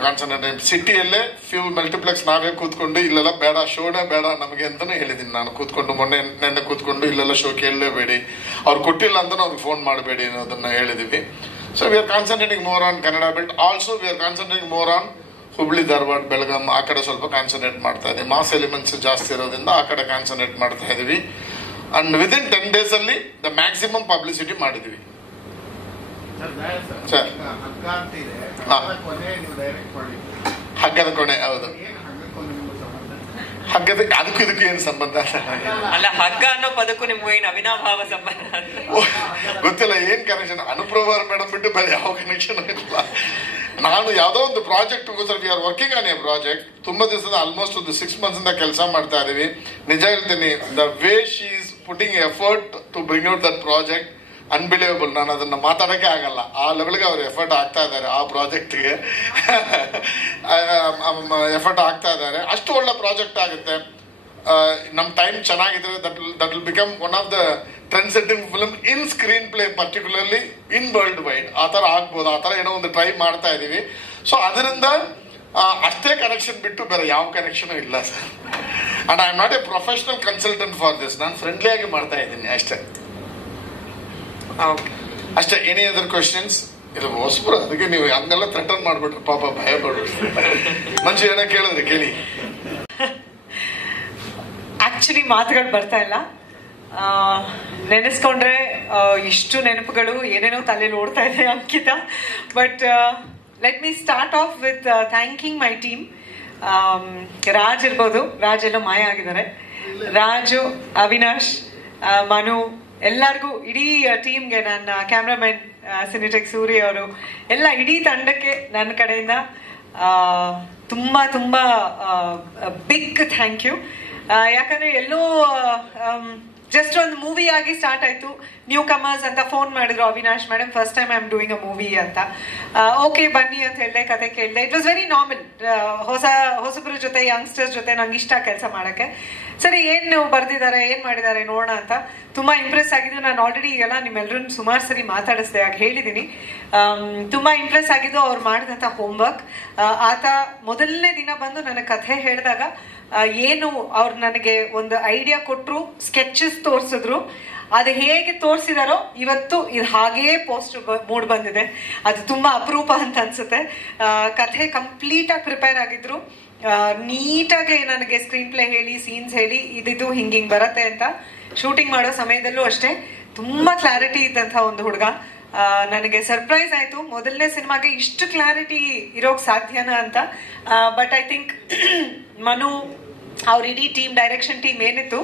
concentrating. ಸಿಟಿಯಲ್ಲೇ ಫ್ಯೂ ಮಲ್ಟಿಪ್ಲೆಕ್ಸ್ ನಾವೇ ಕೂತ್ಕೊಂಡು ಇಲ್ಲೆಲ್ಲ ಬೇಡ, ಶೋನೇ ಬೇಡ ನಮಗೆ ಅಂತಾನೆ ಹೇಳಿದೀನಿ ನಾನು. ಕೂತ್ಕೊಂಡು ನೆನ್ನೆ ಕೂತ್ಕೊಂಡು ಇಲ್ಲೆಲ್ಲ ಶೋ ಕೇಳಲೇಬೇಡಿ, ಅವ್ರು ಕೊಟ್ಟಿಲ್ಲ ಅಂತ ಅವ್ರಿಗೆ ಫೋನ್ ಮಾಡಬೇಡಿ ಅನ್ನೋದನ್ನ ಹೇಳಿದೀವಿ. So we are concentrating more on Kannada belt. Also we are concentrating more on Hubli Dharwad Belgaum ಆ ಕಡೆ ಸ್ವಲ್ಪ ಕಾನ್ಸಂಟ್ರೇಟ್ ಮಾಡ್ತಾ ಇದೀವಿ. ಮಾಸ್ ಎಲಿಮೆಂಟ್ಸ್ ಜಾಸ್ತಿ ಇರೋದ್ರಿಂದ ಆ ಕಡೆ ಕಾನ್ಸಂಟ್ರೇಟ್ ಮಾಡ್ತಾ ಇದೀವಿ. ಅಂಡ್ ವಿದಿನ್ 10 days ಅಲ್ಲಿ ದ ಮ್ಯಾಕ್ಸಿಮಮ್ ಪಬ್ಲಿಸಿಟಿ ಮಾಡಿದ್ವಿ ಸರ್. ಹಗ್ಗದ ಕೊನೆ, ಹೌದು. ಹಗ್ಗದ ಅದಕ್ಕೂ ಇದಕ್ಕೂ ಏನು ಸಂಬಂಧ ಅಲ್ಲ, ಹಗ್ಗ ಅನ್ನೋ ಪದಕ್ಕೂ ನಿಮ್ಗೆ ಏನು ಅವಿನಾಭಾವ ಸಂಬಂಧ ಗೊತ್ತಿಲ್ಲ, ಏನ್ ಕನೆಕ್ಷನ್. ಅನುಪ್ರಭಾ ಮೇಡಮ್ ಬಿಟ್ಟು ಬೇರೆ ಯಾವ ಕನೆಕ್ಷನ್ ಇಲ್ಲ. ನಾನು ಯಾವ್ದೋ ಒಂದು project we are working on A project. ತುಂಬಾ ದಿವಸದ ಆಲ್ಮೋಸ್ಟ್ ಒಂದು 6 months ಇಂದ ಕೆಲಸ ಮಾಡ್ತಾ ಇದೀವಿ. ನಿಜ ಹೇಳ್ತೀನಿ, the way she is putting effort to bring out that project unbelievable. ನಾನು ಅದನ್ನ ಮಾತಾಡಕ್ಕೆ ಆಗಲ್ಲ, ಆ ಲೆವೆಲ್ಗೆ ಅವ್ರು ಎಫರ್ಟ್ ಆಗ್ತಾ ಇದ್ದಾರೆ. ಆ ಪ್ರಾಜೆಕ್ಟ್ಗೆ ಎಫರ್ಟ್ ಆಗ್ತಾ ಇದ್ದಾರೆ. ಅಷ್ಟು ಒಳ್ಳೆ ಪ್ರಾಜೆಕ್ಟ್ ಆಗುತ್ತೆ. ನಮ್ ಟೈಮ್ ಚೆನ್ನಾಗಿದ್ರೆ that will become one of the trend setting film in screen play, particularly in world wide. ಆ ತರ ಆಗ್ಬೋದು. ಆ ತರ ಏನೋ ಒಂದು ಟ್ರೈ ಮಾಡ್ತಾ ಇದೀವಿ. ಸೊ ಅದರಿಂದ ಅಷ್ಟೇ ಕನೆಕ್ಷನ್ ಬಿಟ್ಟು ಬೇರೆ ಯಾವ ಕನೆಕ್ಷನ್ ಇಲ್ಲ sir. And I am not A professional consultant for this. ನಾನು ಫ್ರೆಂಡ್ಲಿ ಆಗಿ ಮಾಡ್ತಾ ಇದ್ದೀನಿ ಅಷ್ಟೇ. ಅಷ್ಟೇ. Any other questions? ಇದು ಹೊಸಬ್ರು, ಅದಕ್ಕೆ ನೀವು ಹಂಗೆಲ್ಲ ಥ್ರೆಟನ್ ಮಾಡ್ಬಿಟ್ರು, ಪಾಪ ಭಯ ಪಡ್ಬಿಟ್ರು. ಮಂಜು ಏನೋ ಕೇಳಿದ್ರೆ ಕೇಳಿ. ಆಕ್ಚುಲಿ ಮಾತುಗಳು ಬರ್ತಾ ಇಲ್ಲ. ನೆನೆಸ್ಕೊಂಡ್ರೆ ಇಷ್ಟು ನೆನಪುಗಳು ಏನೇನೋ ತಲೆಯಲ್ಲಿ ಓಡ್ತಾ ಇದೆ Ankita. But let me start off with thanking my team. Raj ಇರ್ಬೋದು, ರಾಜ್ ಎಲ್ಲ ಮಾಯ ಆಗಿದ್ದಾರೆ. ರಾಜು, ಅವಿನಾಶ್, ಮನು, ಎಲ್ಲರಿಗೂ, ಇಡೀ ಟೀಮ್ಗೆ, ನನ್ನ ಕ್ಯಾಮ್ರಾಮನ್ ಸಿನಿಟೆಕ್ ಸೂರ್ಯ ಅವರು, ಎಲ್ಲ ಇಡೀ ತಂಡಕ್ಕೆ ನನ್ನ ಕಡೆಯಿಂದ ತುಂಬಾ ತುಂಬಾ ಬಿಗ್ ಥ್ಯಾಂಕ್ ಯು. ಯಾಕಂದ್ರೆ ಎಲ್ಲೋ ಜಸ್ಟ್ ಒಂದು ಮೂವಿ ಆಗಿ ಸ್ಟಾರ್ಟ್ ಆಯ್ತು. ನ್ಯೂ ಕಮರ್ಸ್ ಅಂತ ಫೋನ್ ಮಾಡಿದ್ರು Avinash madam, first time I am doing a movie ಅಂತ. ಓಕೆ ಬನ್ನಿ ಅಂತ ಹೇಳಿದೆ, ಕತೆ ಕೇಳಿದೆ. It was very normal. ಹೊಸಬ್ರ ಜೊತೆ, ಯಂಗ್ಸ್ಟರ್ಸ್ ಜೊತೆ ನಂಗೆ ಇಷ್ಟ ಕೆಲಸ ಮಾಡಕ್ಕೆ. ಸರಿ, ಏನು ಬರ್ದಿದ್ದಾರೆ, ಏನ್ ಮಾಡಿದ್ದಾರೆ ನೋಡೋಣ ಅಂತ ತುಂಬಾ ಇಂಪ್ರೆಸ್ ಆಗಿದ್ದು. ನಾನು ಆಲ್ರೆಡಿ ಎಲ್ಲ ನಿಮ್ಮೆಲ್ಲರನ್ನು ಸುಮಾರು ಸರಿ ಮಾತಾಡಿಸ್ದೆ, ಆಗ ಹೇಳಿದ್ದೀನಿ. ತುಂಬಾ ಇಂಪ್ರೆಸ್ ಆಗಿದ್ದು ಅವ್ರು ಮಾಡಿದಂತ ಹೋಮ್ವರ್ಕ್. ಆತ ಮೊದಲನೇ ದಿನ ಬಂದು ನನ್ನ ಕಥೆ ಹೇಳಿದಾಗ ಏನು ಅವ್ರು ನನಗೆ ಒಂದು ಐಡಿಯಾ ಕೊಟ್ರು, ಸ್ಕೆಚಸ್ ತೋರಿಸಿದ್ರು. ಅದು ಹೇಗೆ ತೋರಿಸಿದಾರೋ ಇವತ್ತು ಇದು ಹಾಗೇ ಪೋಸ್ಟರ್ ಮೂಡ್ ಬಂದಿದೆ. ಅದು ತುಂಬಾ ಅಪರೂಪ ಅಂತ ಅನ್ಸುತ್ತೆ. ಕಥೆ ಕಂಪ್ಲೀಟ್ ಆಗಿ ಪ್ರಿಪೇರ್ ಆಗಿದ್ರು. ನೀಟಾಗಿ ನನಗೆ ಸ್ಕ್ರೀನ್ ಪ್ಲೇ ಹೇಳಿ, ಸೀನ್ಸ್ ಹೇಳಿ, ಇದಿದು ಹಿಂಗಿಂಗ್ ಬರತ್ತೆ ಅಂತ. ಶೂಟಿಂಗ್ ಮಾಡೋ ಸಮಯದಲ್ಲೂ ಅಷ್ಟೇ ತುಂಬಾ ಕ್ಲಾರಿಟಿ ಇದ್ದಂತ ಒಂದು ಹುಡುಗ. ನನಗೆ ಸರ್ಪ್ರೈಸ್ ಆಯ್ತು, ಮೊದಲನೇ ಸಿನಿಮಾಗೆ ಇಷ್ಟು ಕ್ಲಾರಿಟಿ ಇರೋಕ್ ಸಾಧ್ಯನಾ ಅಂತ. ಬಟ್ ಐ ಥಿಂಕ್ ಮನು, ಅವ್ರ ಇಡೀ ಟೀಮ್, ಡೈರೆಕ್ಷನ್ ಟೀಮ್ ಏನಿತ್ತು,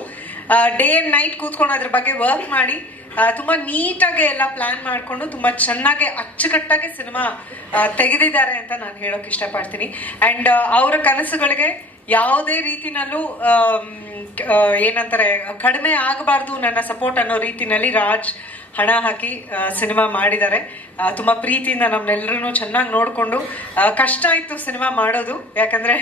ಡೇ ಅಂಡ್ ನೈಟ್ ಕೂತ್ಕೊಂಡು ಅದ್ರ ಬಗ್ಗೆ ವರ್ಕ್ ಮಾಡಿ ತುಂಬಾ ನೀಟಾಗಿ ಎಲ್ಲ ಪ್ಲಾನ್ ಮಾಡ್ಕೊಂಡು ತುಂಬಾ ಚೆನ್ನಾಗಿ ಅಚ್ಚುಕಟ್ಟಾಗಿ ಸಿನಿಮಾ ತೆಗೆದಿದ್ದಾರೆ ಅಂತ ನಾನು ಹೇಳೋಕೆ ಇಷ್ಟಪಡ್ತೀನಿ. ಅಂಡ್ ಅವರ ಕನಸುಗಳಿಗೆ ಯಾವುದೇ ರೀತಿನಲ್ಲೂ ಏನಂತಾರೆ ಕಡಿಮೆ ಆಗಬಾರ್ದು ನನ್ನ ಸಪೋರ್ಟ್ ಅನ್ನೋ ರೀತಿನಲ್ಲಿ ರಾಜ್ ಹಣ ಹಾಕಿ ಸಿನಿಮಾ ಮಾಡಿದ್ದಾರೆ. ತುಂಬಾ ಪ್ರೀತಿಯಿಂದ ನಮ್ನೆಲ್ಲರೂ ಚೆನ್ನಾಗಿ ನೋಡ್ಕೊಂಡು. ಕಷ್ಟ ಇತ್ತು ಸಿನಿಮಾ ಮಾಡೋದು, ಯಾಕಂದ್ರೆ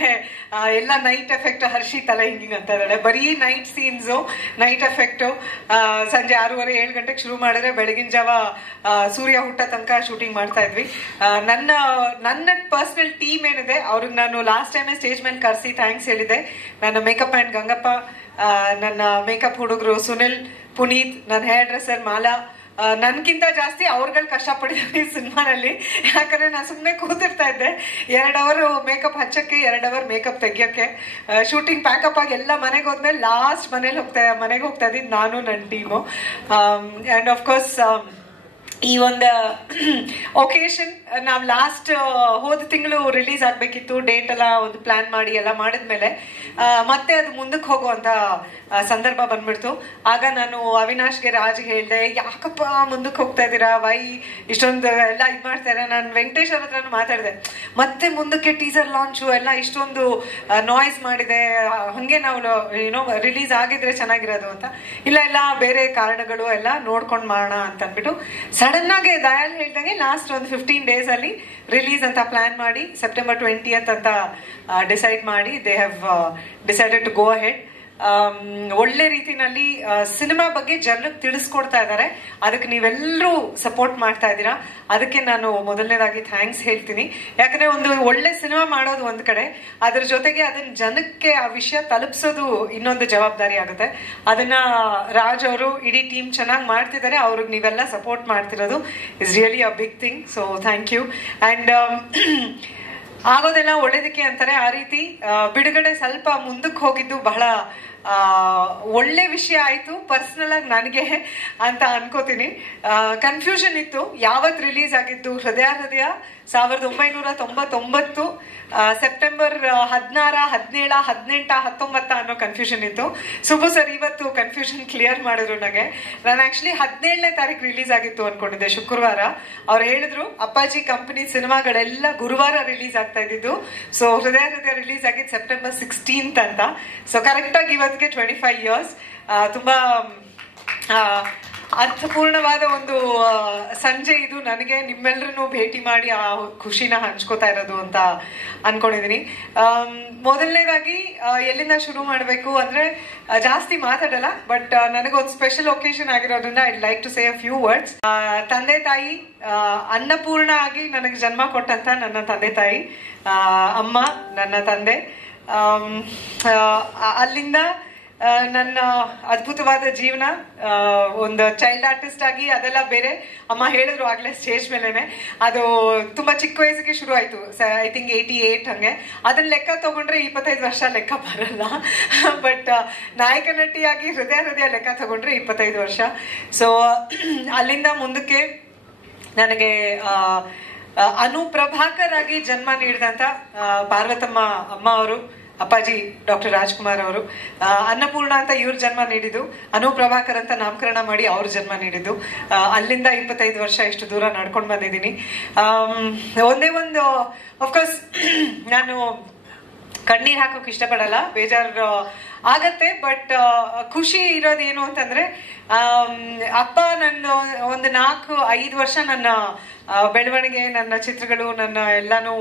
ಎಲ್ಲ ನೈಟ್ ಎಫೆಕ್ಟ್. ಹರ್ಷಿ ತಲೆ ಹಿಂಗಿಂಗ್ ಅಂತ ಇದ್ದಾಳೆ, ಬರೀ ನೈಟ್ ಸೀನ್ಸು, ನೈಟ್ ಎಫೆಕ್ಟ್. ಸಂಜೆ 6:30-7 ಗಂಟೆಗೆ ಶುರು ಮಾಡಿದ್ರೆ ಬೆಳಗಿನ ಜಾವ ಸೂರ್ಯ ಹುಟ್ಟ ತನಕ ಶೂಟಿಂಗ್ ಮಾಡ್ತಾ ಇದ್ವಿ. ನನ್ನ ಪರ್ಸನಲ್ ಟೀಮ್ ಏನಿದೆ ಅವ್ರಿಗೆ ನಾನು ಲಾಸ್ಟ್ ಟೈಮೇ ಸ್ಟೇಜ್ ಮೇಲೆ ಕರೆಸಿ ಥ್ಯಾಂಕ್ಸ್ ಹೇಳಿದೆ. ನನ್ನ ಮೇಕಪ್ ಮ್ಯಾನ್ ಗಂಗಪ್ಪ, ನನ್ನ ಮೇಕಪ್ ಹುಡುಗರು ಸುನಿಲ್, ಪುನೀತ್, ನನ್ನ ಹೇರ್ ಡ್ರೆಸ್ಸರ್ ಮಾಲಾ, ನನ್ಗಿಂತ ಜಾಸ್ತಿ ಅವ್ರುಗಳು ಕಷ್ಟಪಟ್ಟಿದ್ದಾರೆ ಈ ಸಿನಿಮಾನಲ್ಲಿ. ಯಾಕಂದ್ರೆ ನಾನು ಸುಮ್ಮನೆ ಕೂತಿರ್ತಾ ಇದ್ದೆ. 2 hour ಮೇಕಪ್ ಹಚ್ಚಕ್ಕೆ, 2 hour ಮೇಕಪ್ ತೆಗಿಯಕ್ಕೆ. ಶೂಟಿಂಗ್ ಪ್ಯಾಕಪ್ ಆಗಿ ಎಲ್ಲ ಮನೆಗೆ ಹೋದ್ಮೇಲೆ ಲಾಸ್ಟ್ ಮನೆಗೆ ಹೋಗ್ತಾ ಇದ್ದೀನಿ ನಾನು, ನನ್ನ ಟೀಮು. ಅಂಡ್ ಆಫ್ ಕೋರ್ಸ್ ಈ ಒಂದು ಒಕೇಶನ್ ನಾವು ಲಾಸ್ಟ್ ಹೋದ ತಿಂಗಳು ರಿಲೀಸ್ ಆಗ್ಬೇಕಿತ್ತು. ಡೇಟ್ ಎಲ್ಲ ಒಂದು ಪ್ಲಾನ್ ಮಾಡಿ ಎಲ್ಲ ಮಾಡಿದ್ಮೇಲೆ ಮತ್ತೆ ಅದು ಮುಂದಕ್ಕೆ ಹೋಗುವಂತ ಸಂದರ್ಭ ಬಂದ್ಬಿಡ್ತು. ಆಗ ನಾನು ಅವಿನಾಶ್ಗೆ, ರಾಜ್ಗೆ ಹೇಳಿದೆ, ಯಾಕಪ್ಪ ಮುಂದಕ್ಕೆ ಹೋಗ್ತಾ ಇದ್ದೀರಾ, ವೈ ಇಷ್ಟೊಂದು ಎಲ್ಲ ಇದು ಮಾಡ್ತಾರೆ. ನಾನು ವೆಂಕಟೇಶ್ ಅವ್ರ ಹತ್ರನೂ ಮಾತಾಡಿದೆ, ಮತ್ತೆ ಮುಂದಕ್ಕೆ ಟೀಸರ್ ಲಾಂಚು ಎಲ್ಲ ಇಷ್ಟೊಂದು ನಾಯ್ಸ್ ಮಾಡಿದೆ, ಹಂಗೆ ನಾವು ಏನೋ ರಿಲೀಸ್ ಆಗಿದ್ರೆ ಚೆನ್ನಾಗಿರೋದು ಅಂತ. ಇಲ್ಲ ಬೇರೆ ಕಾರಣಗಳು ಎಲ್ಲ ನೋಡ್ಕೊಂಡು ಮಾಡೋಣ ಅಂತ ಅಂದ್ಬಿಟ್ಟು ಸಡನ್ ಆಗಿ ದಯಾಲ್ ಹೇಳ್ದಂಗೆ ಲಾಸ್ಟ್ ಒಂದು 15 days ಅಲ್ಲಿ ರಿಲೀಸ್ ಅಂತ ಪ್ಲಾನ್ ಮಾಡಿ September 20th ಅಂತ ಡಿಸೈಡ್ ಮಾಡಿ they have decided to go ahead. ಒಳ್ಳೆ ರೀತಿನಲ್ಲಿ ಸಿನಿಮಾ ಬಗ್ಗೆ ಜನರಿಗೆ ತಿಳಿಸ್ಕೊಡ್ತಾ ಇದ್ದಾರೆ. ಅದಕ್ಕೆ ನೀವೆಲ್ಲರೂ ಸಪೋರ್ಟ್ ಮಾಡ್ತಾ ಇದ್ದೀರಾ, ಅದಕ್ಕೆ ನಾನು ಮೊದಲನೇದಾಗಿ ಥ್ಯಾಂಕ್ಸ್ ಹೇಳ್ತೀನಿ. ಯಾಕಂದ್ರೆ ಒಂದು ಒಳ್ಳೆ ಸಿನಿಮಾ ಮಾಡೋದು ಒಂದ್ ಕಡೆ, ಅದ್ರ ಜೊತೆಗೆ ಅದನ್ನ ಜನಕ್ಕೆ ಆ ವಿಷಯ ತಲುಪಿಸೋದು ಇನ್ನೊಂದು ಜವಾಬ್ದಾರಿ ಆಗುತ್ತೆ. ಅದನ್ನ ರಾಜ್ ಅವರು, ಇಡೀ ಟೀಮ್ ಚೆನ್ನಾಗಿ ಮಾಡ್ತಿದ್ದಾರೆ. ಅವ್ರಿಗೆ ನೀವೆಲ್ಲ ಸಪೋರ್ಟ್ ಮಾಡ್ತಿರೋದು is really a big thing. So thank you. And ಆಗೋದೆಲ್ಲ ಒಳ್ಳೇದಕ್ಕೆ ಅಂತಾರೆ. ಆ ರೀತಿ ಬಿಡುಗಡೆ ಸ್ವಲ್ಪ ಮುಂದಕ್ಕೆ ಹೋಗಿದ್ದು ಬಹಳ ಒಳ್ಳೆ ವಿಷಯ ಆಯ್ತು ಪರ್ಸನಲ್ ಆಗಿ ನನಗೆ ಅಂತ ಅನ್ಕೋತೀನಿ. ಕನ್ಫ್ಯೂಷನ್ ಇತ್ತು ಯಾವತ್ ರಿಲೀಸ್ ಆಗಿದ್ದು. ಹೃದಯ 1999 ಸೆಪ್ಟೆಂಬರ್ 16, 17, 18, 19 ಅನ್ನೋ ಕನ್ಫ್ಯೂಷನ್ ಇತ್ತು. ಸುಬ್ಬು ಸರ್ ಇವತ್ತು ಕನ್ಫ್ಯೂಷನ್ ಕ್ಲಿಯರ್ ಮಾಡಿದ್ರು ನನಗೆ. ನಾನು ಆಕ್ಚುಲಿ 17ನೇ ತಾರೀಕು ರಿಲೀಸ್ ಆಗಿತ್ತು ಅನ್ಕೊಂಡಿದ್ದೆ, ಶುಕ್ರವಾರ. ಅವ್ರು ಹೇಳಿದ್ರು ಅಪ್ಪಾಜಿ ಕಂಪನಿ ಸಿನಿಮಾಗಳೆಲ್ಲ ಗುರುವಾರ ರಿಲೀಸ್ ಆಗ್ತಾ ಇದ್ದಿದ್ದು. ಸೊ ಹೃದಯ ರಿಲೀಸ್ ಆಗಿದ್ದು ಸೆಪ್ಟೆಂಬರ್ 16 ಅಂತ. ಸೊ ಕರೆಕ್ಟ್ ಆಗಿ ಇವತ್ತಿಗೆ 25 years. ತುಂಬಾ ಅರ್ಥಪೂರ್ಣವಾದ ಒಂದು ಸಂಜೆ ಇದು ನನಗೆ. ನಿಮ್ಮೆಲ್ಲರನ್ನು ಭೇಟಿ ಮಾಡಿ ಆ ಖುಷಿನ ಹಂಚ್ಕೋತಾ ಇರೋದು ಅಂತ ಅನ್ಕೊಂಡಿದೀನಿ. ಮೊದಲನೇದಾಗಿ ಎಲ್ಲಿಂದ ಶುರು ಮಾಡಬೇಕು ಅಂದ್ರೆ ಜಾಸ್ತಿ ಮಾತಾಡಲ್ಲ, ಬಟ್ ನನಗೊಂದು ಸ್ಪೆಷಲ್ ಒಕೇಶನ್ ಆಗಿರೋದ್ರಿಂದ I like to say a few words. ತಂದೆ ತಾಯಿ, ಅನ್ನಪೂರ್ಣ ಆಗಿ ನನಗೆ ಜನ್ಮ ಕೊಟ್ಟಂತ ನನ್ನ ತಂದೆ ತಾಯಿ, ಅಮ್ಮ, ನನ್ನ ತಂದೆ, ಅಲ್ಲಿಂದ ನನ್ನ ಅದ್ಭುತವಾದ ಜೀವನ. ಒಂದು ಚೈಲ್ಡ್ ಆರ್ಟಿಸ್ಟ್ ಆಗಿ ಅದೆಲ್ಲ ಬೇರೆ. ಅಮ್ಮ ಹೇಳಿದ್ರು ಆಗ್ಲೇ ಸ್ಟೇಜ್ ಮೇಲೆನೆ, ಅದು ತುಂಬಾ ಚಿಕ್ಕ ವಯಸ್ಸಿಗೆ ಶುರು ಆಯ್ತು. ಐ ಥಿಂಕ್ 88 ಹಂಗೆ. ಅದನ್ನ ಲೆಕ್ಕ ತಗೊಂಡ್ರೆ 25 ವರ್ಷ ಲೆಕ್ಕ ಬರಲ್ಲ. ಬಟ್ ನಾಯಕ ನಟಿಯಾಗಿ ಹೃದಯ ಲೆಕ್ಕ ತಗೊಂಡ್ರೆ 25 ವರ್ಷ. ಸೊ ಅಲ್ಲಿಂದ ಮುಂದಕ್ಕೆ ನನಗೆ ಅನುಪ್ರಭಾಕರ್ ಆಗಿ ಜನ್ಮ ನೀಡಿದಂತ ಪಾರ್ವತಮ್ಮ ಅಮ್ಮ ಅವರು, ಅಪ್ಪಾಜಿ ಡಾಕ್ಟರ್ ರಾಜ್ಕುಮಾರ್ ಅವರು, ಅನ್ನಪೂರ್ಣ ಅಂತ ಇವ್ರ ಜನ್ಮ ನೀಡಿದ್ದು, ಅನುಪ್ರಭಾಕರ್ ಅಂತ ನಾಮಕರಣ ಮಾಡಿ ಅವ್ರ ಜನ್ಮ ನೀಡಿದ್ದು. ಅಲ್ಲಿಂದ 25 ವರ್ಷ ಇಷ್ಟು ದೂರ ನಡ್ಕೊಂಡು ಬಂದಿದ್ದೀನಿ. ಒಂದೇ ಒಂದು ಅಫ್ಕೋರ್ಸ್ ನಾನು ಕಣ್ಣೀರ್ ಹಾಕೋಕ್ ಇಷ್ಟಪಡಲ್ಲ, ಬೇಜಾರು ಆಗತ್ತೆ. ಬಟ್ ಖುಷಿ ಇರೋದೇನು ಅಂತಂದ್ರೆ ಅಪ್ಪ ನನ್ನ ಒಂದು 4-5 ವರ್ಷ ನನ್ನ ಬೆಳವಣಿಗೆ, ನನ್ನ ಚಿತ್ರಗಳು, ನನ್ನ ಎಲ್ಲಾನು